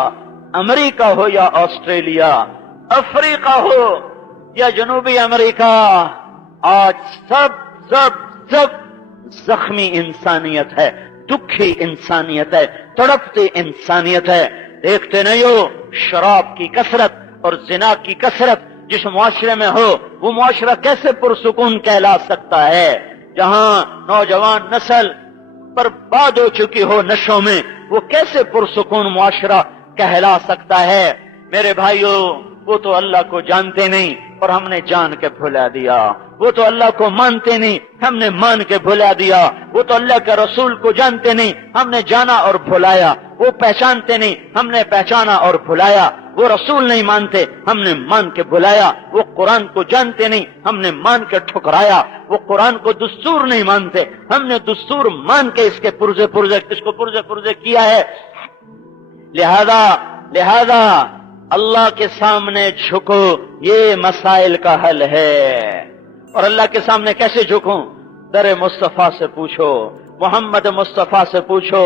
امریکہ ہو یا آسٹریلیا، افریقہ ہو یا جنوبی امریکہ، آج سب زخمی انسانیت ہے، دکھی انسانیت ہے، تڑپتی انسانیت ہے۔ دیکھتے نہیں ہو شراب کی کثرت اور زنا کی کثرت جس معاشرے میں ہو، وہ معاشرہ کیسے پرسکون کہلا سکتا ہے؟ جہاں نوجوان نسل برباد ہو چکی ہو نشوں میں، وہ کیسے پرسکون معاشرہ کہلا سکتا ہے؟ میرے بھائیو، وہ تو اللہ کو جانتے نہیں اور ہم نے جان کے بھلا دیا، وہ تو اللہ کو مانتے نہیں، ہم نے مان کے بھلا دیا، وہ تو اللہ کے رسول کو جانتے نہیں، ہم نے جانا اور بھلایا، وہ پہچانتے نہیں، ہم نے پہچانا اور بھلایا، وہ رسول نہیں مانتے، ہم نے مان کے بھلایا، وہ قرآن کو جانتے نہیں، ہم نے مان کے ٹھکرایا، وہ قرآن کو دستور نہیں مانتے، ہم نے دستور مان کے اس کو پرزے کیا ہے۔ لہذا اللہ کے سامنے جھکو، یہ مسائل کا حل ہے۔ اور اللہ کے سامنے کیسے جھکوں؟ در مصطفیٰ سے پوچھو، محمد مصطفیٰ سے پوچھو،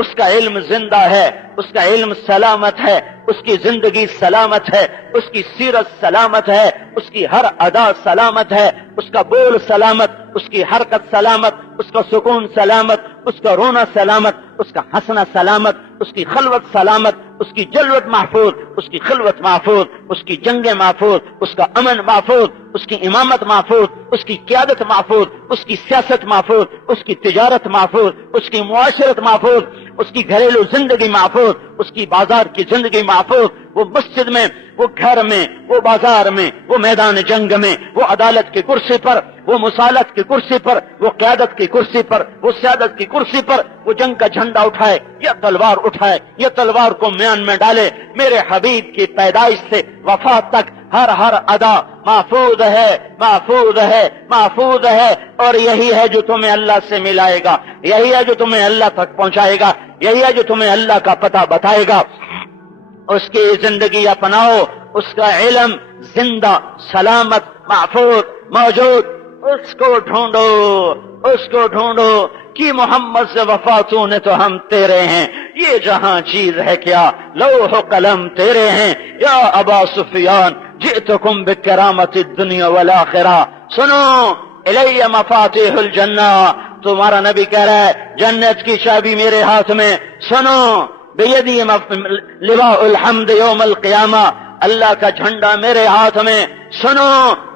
اس کا علم زندہ ہے، اس کا علم سلامت ہے، اس کی زندگی سلامت ہے، اس کی سیرت سلامت ہے، اس کی ہر ادا سلامت ہے، اس کا بول سلامت، اس کی حرکت سلامت، اس کا سکون سلامت، اس کا رونا سلامت، اس کا ہنسنا سلامت، اس کی خلوت سلامت، اس کی جلوت محفوظ، اس کی خلوت محفوظ، اس کی جنگیں محفوظ، اس کا امن محفوظ، اس کی امامت محفوظ، اس کی قیادت محفوظ، اس کی سیاست محفوظ، اس کی تجارت محفوظ، اس کی معاشرت محفوظ، اس کی گھریلو زندگی محفوظ، اس کی بازار کی زندگی محفوظ، وہ مسجد میں، وہ گھر میں، وہ بازار میں، وہ میدان جنگ میں، وہ عدالت کی کرسی پر، وہ مسالت کی کرسی پر، وہ قیادت کی کرسی پر، وہ سیادت کی کرسی پر، وہ جنگ کا جھنڈا اٹھائے یا تلوار اٹھائے یا تلوار کو میان میں ڈالے، میرے حبیب کی پیدائش سے وفات تک ہر ادا محفوظ ہے، محفوظ ہے، محفوظ ہے، اور یہی ہے جو تمہیں اللہ سے ملائے گا، یہی ہے جو تمہیں اللہ تک پہنچائے گا، یہی ہے جو تمہیں اللہ کا پتہ بتائے گا۔ اس کی زندگی اپناؤ، اس کا علم زندہ، سلامت، محفوظ، موجود، اس کو ڈھونڈو، اس کو ڈھونڈو کہ محمد سے وفاتوں نے تو ہم تیرے ہیں، یہ جہاں چیز ہے کیا، لوح و قلم تیرے ہیں، یا ابا سفیان جئتکم بکرامت الدنیا والآخرہ۔ سنو، الی مفاتیح الجنہ، تمہارا نبی کہہ رہا ہے جنت کی چابی میرے ہاتھ میں، سنو، بیدی لواء الحمد یوم القیامہ، اللہ کا جھنڈا میرے ہاتھ میں، سنو،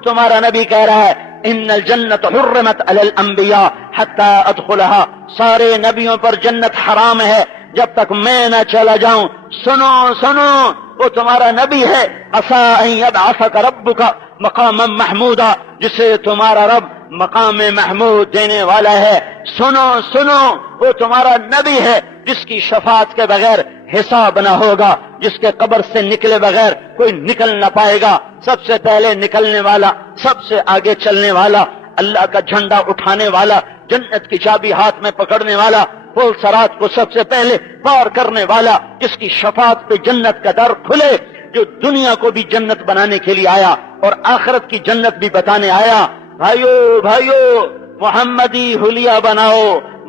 تمہارا نبی کہہ رہا ہے ان الجنت حرمت علی الانبیاء حتی ادخلها، سارے نبیوں پر جنت حرام ہے جب تک میں نہ چلا جاؤں۔ سنو سنو، وہ تمہارا نبی ہے، عسى ان يبعثك ربك مقاما محمودا، جسے تمہارا رب مقام محمود دینے والا ہے۔ سنو سنو، وہ تمہارا نبی ہے جس کی شفاعت کے بغیر حساب نہ ہوگا، جس کے قبر سے نکلے بغیر کوئی نکل نہ پائے گا، سب سے پہلے نکلنے والا، سب سے آگے چلنے والا، اللہ کا جھنڈا اٹھانے والا، جنت کی چابی ہاتھ میں پکڑنے والا، پل صراط کو سب سے پہلے پار کرنے والا، جس کی شفاعت پہ جنت کا در کھلے، جو دنیا کو بھی جنت بنانے کے لیے آیا اور آخرت کی جنت بھی بتانے آیا۔ بھائیو بھائیو، محمدی حلیہ بناؤ،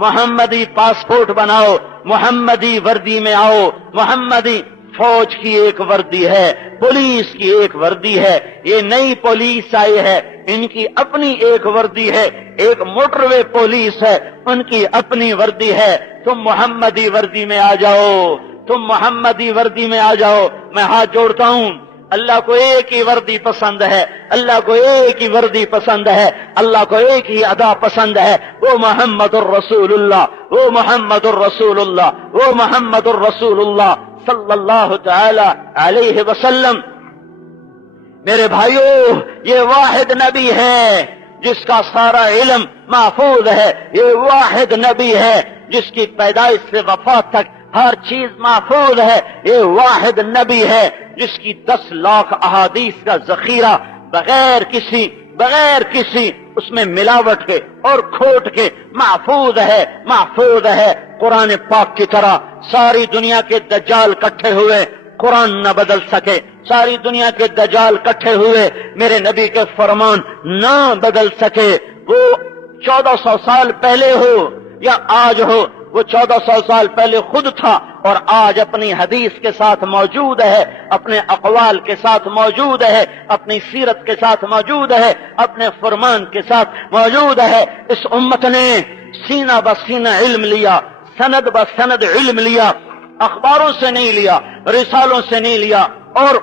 محمدی پاسپورٹ بناؤ، محمدی وردی میں آؤ۔ محمدی فوج کی ایک وردی ہے، پولیس کی ایک وردی ہے، یہ نئی پولیس آئی ہے، ان کی اپنی ایک وردی ہے، ایک موٹر وے پولیس ہے، ان کی اپنی وردی ہے۔ تم محمدی وردی میں آ جاؤ، تم محمدی وردی میں آ جاؤ۔ میں ہاتھ جوڑتا ہوں، اللہ کو ایک ہی وردی پسند ہے، اللہ کو ایک ہی وردی پسند ہے، اللہ کو ایک ہی ادا پسند ہے، وہ محمد الرسول اللہ، وہ محمد الرسول اللہ، وہ محمد الرسول اللہ صلی اللہ تعالی علیہ وسلم۔ میرے بھائیو، یہ واحد نبی ہے جس کا سارا علم محفوظ ہے، یہ واحد نبی ہے جس کی پیدائش سے وفات تک ہر چیز محفوظ ہے، یہ واحد نبی ہے جس کی 10 لاکھ احادیث کا ذخیرہ بغیر کسی اس میں ملاوٹ کے اور کھوٹ کے محفوظ ہے، محفوظ ہے۔ قرآن پاک کی طرح ساری دنیا کے دجال کٹھے ہوئے قرآن نہ بدل سکے، ساری دنیا کے دجال کٹھے ہوئے میرے نبی کے فرمان نہ بدل سکے۔ وہ 1400 سال پہلے ہو یا آج ہو، وہ 1400 سال پہلے خود تھا اور آج اپنی حدیث کے ساتھ موجود ہے، اپنے اقوال کے ساتھ موجود ہے، اپنی سیرت کے ساتھ موجود ہے، اپنے فرمان کے ساتھ موجود ہے۔ اس امت نے سینہ بسینہ علم لیا، سند بسند علم لیا، اخباروں سے نہیں لیا، رسالوں سے نہیں لیا اور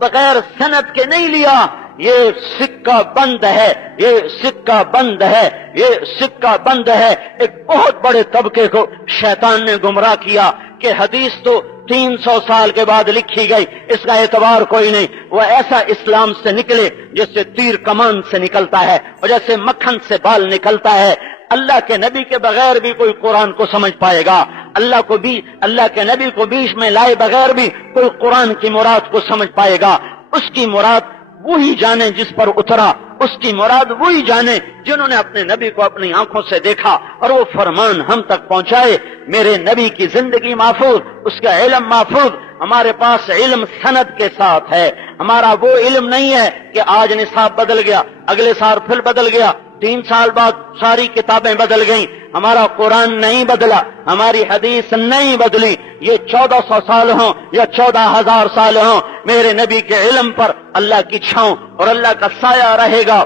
بغیر سند کے نہیں لیا۔ یہ سکہ بند ہے، یہ سکہ بند ہے، یہ سکہ بند ہے۔ ایک بہت بڑے طبقے کو شیطان نے گمراہ کیا کہ حدیث تو 300 سال کے بعد لکھی گئی، اس کا اعتبار کوئی نہیں۔ وہ ایسا اسلام سے نکلے جیسے تیر کمان سے نکلتا ہے اور جیسے مکھن سے بال نکلتا ہے۔ اللہ کے نبی کے بغیر بھی کوئی قرآن کو سمجھ پائے گا، اللہ کے نبی کو بیچ میں لائے بغیر بھی کوئی قرآن کی مراد کو سمجھ پائے گا۔ اس کی مراد وہی جانے جس پر اترا، اس کی مراد وہی جانے جنہوں نے اپنے نبی کو اپنی آنکھوں سے دیکھا اور وہ فرمان ہم تک پہنچائے۔ میرے نبی کی زندگی محفوظ، اس کا علم محفوظ، ہمارے پاس علم سند کے ساتھ ہے۔ ہمارا وہ علم نہیں ہے کہ آج نصاب بدل گیا، اگلے سال پھر بدل گیا، 3 سال بعد ساری کتابیں بدل گئیں۔ ہمارا قرآن نہیں بدلا، ہماری حدیث نہیں بدلی۔ یہ 1400 سال ہوں یا 14,000 سال ہوں، میرے نبی کے علم پر اللہ کی چھاؤں اور اللہ کا سایہ رہے گا۔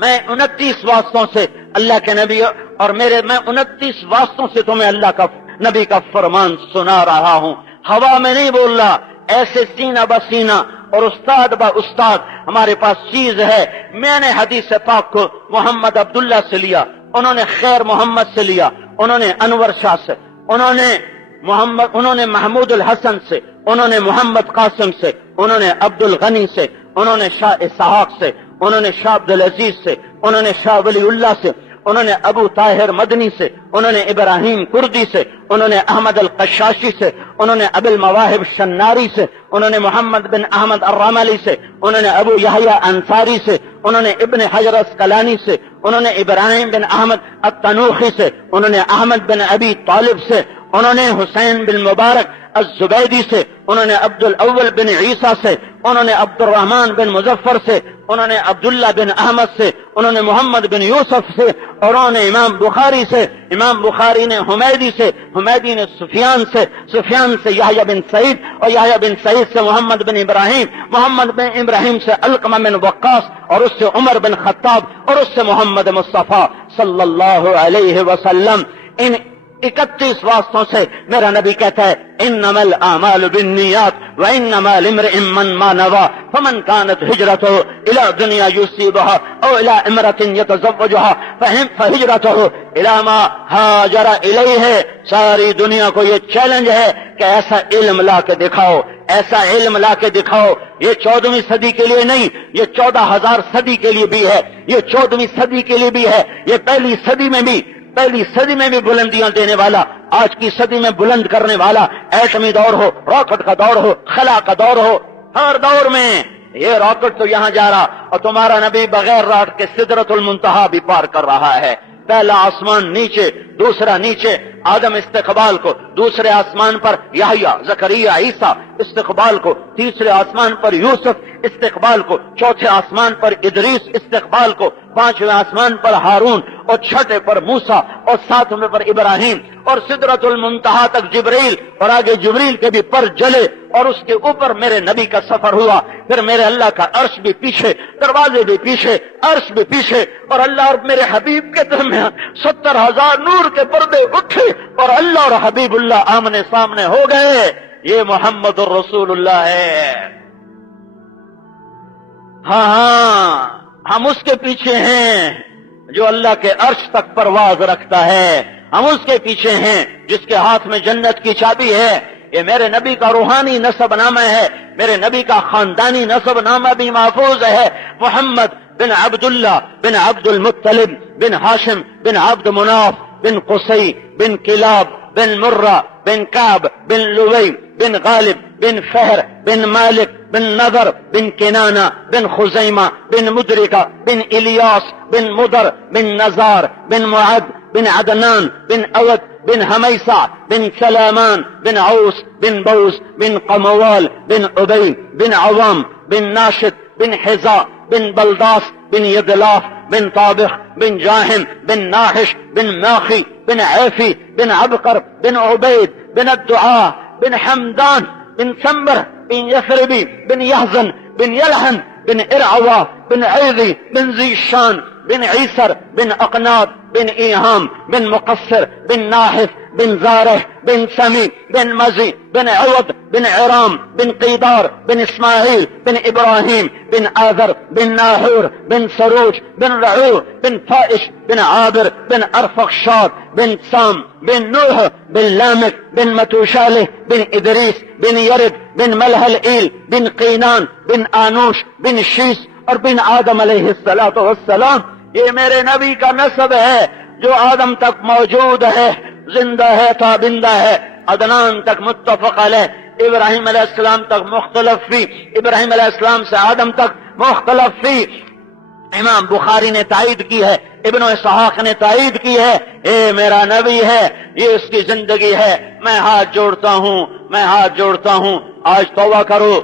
میں 29 واسطوں سے اللہ کے نبی اور میں 29 واسطوں سے تمہیں اللہ کا نبی کا فرمان سنا رہا ہوں۔ ہوا میں نہیں بول رہا، ایسے سینہ بسینہ اور استاد با استاد ہمارے پاس چیز ہے۔ میں نے حدیث پاک کو محمد عبداللہ سے لیا، انہوں نے خیر محمد سے لیا، انہوں نے انور شاہ سے، انہوں نے محمود الحسن سے، انہوں نے محمد قاسم سے، انہوں نے عبد الغنی سے، انہوں نے شاہ اسحاق سے، انہوں نے شاہ عبد العزیز سے، انہوں نے شاہ ولی اللہ سے، انہوں نے ابو طاہر مدنی سے، انہوں نے ابراہیم کردی سے، انہوں نے احمد القشاشی سے، انہوں نے ابو المواہب شناری سے، انہوں نے محمد بن احمد الرملی سے، انہوں نے ابو یحییٰ انصاری سے، انہوں نے ابن حجر اسقلانی سے، انہوں نے ابراہیم بن احمد التنوخی سے، انہوں نے احمد بن ابی طالب سے، انہوں نے حسین بن مبارک الزبیدی سے، انہوں نے عبد الاول بن عیسیٰ سے، انہوں نے عبد الرحمن بن مظفر سے، انہوں نے عبداللہ بن احمد سے، انہوں نے محمد بن یوسف سے، اور انہوں نے امام بخاری سے، امام بخاری نے حمیدی سے، حمیدی نے سفیان سے، سفیان سے یحییٰ بن سعید، اور یحییٰ بن سعید سے محمد بن ابراہیم، محمد بن ابراہیم سے علقمہ بن وقاص، اور اس سے عمر بن خطاب، اور اس سے محمد مصطفیٰ صلی اللہ علیہ وسلم۔ ان 31 واسطوں سے میرا نبی کہتا ہے انما الاعمال بالنیات وانما لامرئ ما نوى فمن كانت هجرته الى دنيا يصيبها او الى امرأة يتزوجها فهجرته الى ما هاجر اليه۔ ساری دنیا کو یہ چیلنج ہے کہ ایسا علم لا کے دکھاؤ، ایسا علم لا کے دکھاؤ۔ یہ 14ویں صدی کے لیے نہیں، یہ 14,000 صدی کے لیے بھی ہے، یہ 14ویں صدی کے لیے بھی ہے، یہ پہلی صدی میں بھی بلندیاں دینے والا، آج کی صدی میں بلند کرنے والا، ایٹمی دور ہو، راکٹ کا دور ہو، خلا کا دور ہو، ہر دور میں یہ راکٹ تو یہاں جا رہا اور تمہارا نبی بغیر راکٹ کے سدرۃ المنتہا بھی پار کر رہا ہے۔ پہلا آسمان نیچے، دوسرا نیچے آدم استقبال کو، دوسرے آسمان پر یحییٰ زکریا عیسیٰ استقبال کو، تیسرے آسمان پر یوسف استقبال کو، چوتھے آسمان پر ادریس استقبال کو، پانچویں آسمان پر ہارون، اور چھٹے پر موسیٰ، اور ساتویں پر ابراہیم، اور سدرۃ المنتہا تک جبریل، اور آگے جبریل کے بھی پر جلے، اور اس کے اوپر میرے نبی کا سفر ہوا۔ پھر میرے اللہ کا عرش بھی پیچھے، دروازے بھی پیچھے، عرش بھی پیچھے، اور اللہ اور میرے حبیب کے درمیان 70,000 نور کے پردے اٹھے، اور اللہ اور حبیب اللہ آمنے سامنے ہو گئے۔ یہ محمد الرسول اللہ ہے۔ ہاں ہم اس کے پیچھے ہیں جو اللہ کے عرش تک پرواز رکھتا ہے، ہم اس کے پیچھے ہیں جس کے ہاتھ میں جنت کی چابی ہے۔ یہ میرے نبی کا روحانی نسب نامہ ہے، میرے نبی کا خاندانی نسب نامہ بھی محفوظ ہے۔ محمد بن عبداللہ بن عبد المطلب بن ہاشم بن عبد مناف بن قصی بن کلاب بن مرہ بن کعب بن لوی بن غالب بن فہر بن مالک بن نضر بن کنانہ بن خزیمہ بن مدرکہ بن الیاس بن مدر بن نزار بن معد بن عدنان بن اود بن حمیسہ بن سلامان بن عوس بن بوس بن قموال بن عبی بن عوام بن ناشد بن حذاء بن بلداس بن یدلاف بن طابخ بن جاہم بن ناحش بن ماخی بن عیفی بن عبقر بن عبید بن الدعاء بن حمدان بن سمبر بن یثربی بن یحزن بن یلحن بن ارعوا بن عیضی بن ذیشان بن عیسر بن اقناد بن ایہام بن مقصر بن ناحف بن زارح بن سمی بن مزی بن عوض بن عرام بن قیدار بن اسماعیل بن ابراہیم بن آذر بن ناحور بن سروج بن رعو بن فائش بن عابر بن ارفخشاد بن سام بن نوح بن لامک بن متوشالہ بن ادریس بن یرد بن ملحلئیل بن قینان بن آنوش بن شیس اور بن آدم علیہ السلام۔ یہ میرے نبی کا نسب ہے جو آدم تک موجود ہے، زندہ ہے، تابندہ ہے، عدنان تک متفق علیہ، ابراہیم علیہ السلام تک مختلف فی، ابراہیم علیہ السلام سے آدم تک مختلف فی۔ امام بخاری نے تائید کی ہے، ابن اسحاق نے تائید کی ہے، اے میرا نبی ہے، یہ اس کی زندگی ہے۔ میں ہاتھ جوڑتا ہوں، آج توبہ کرو۔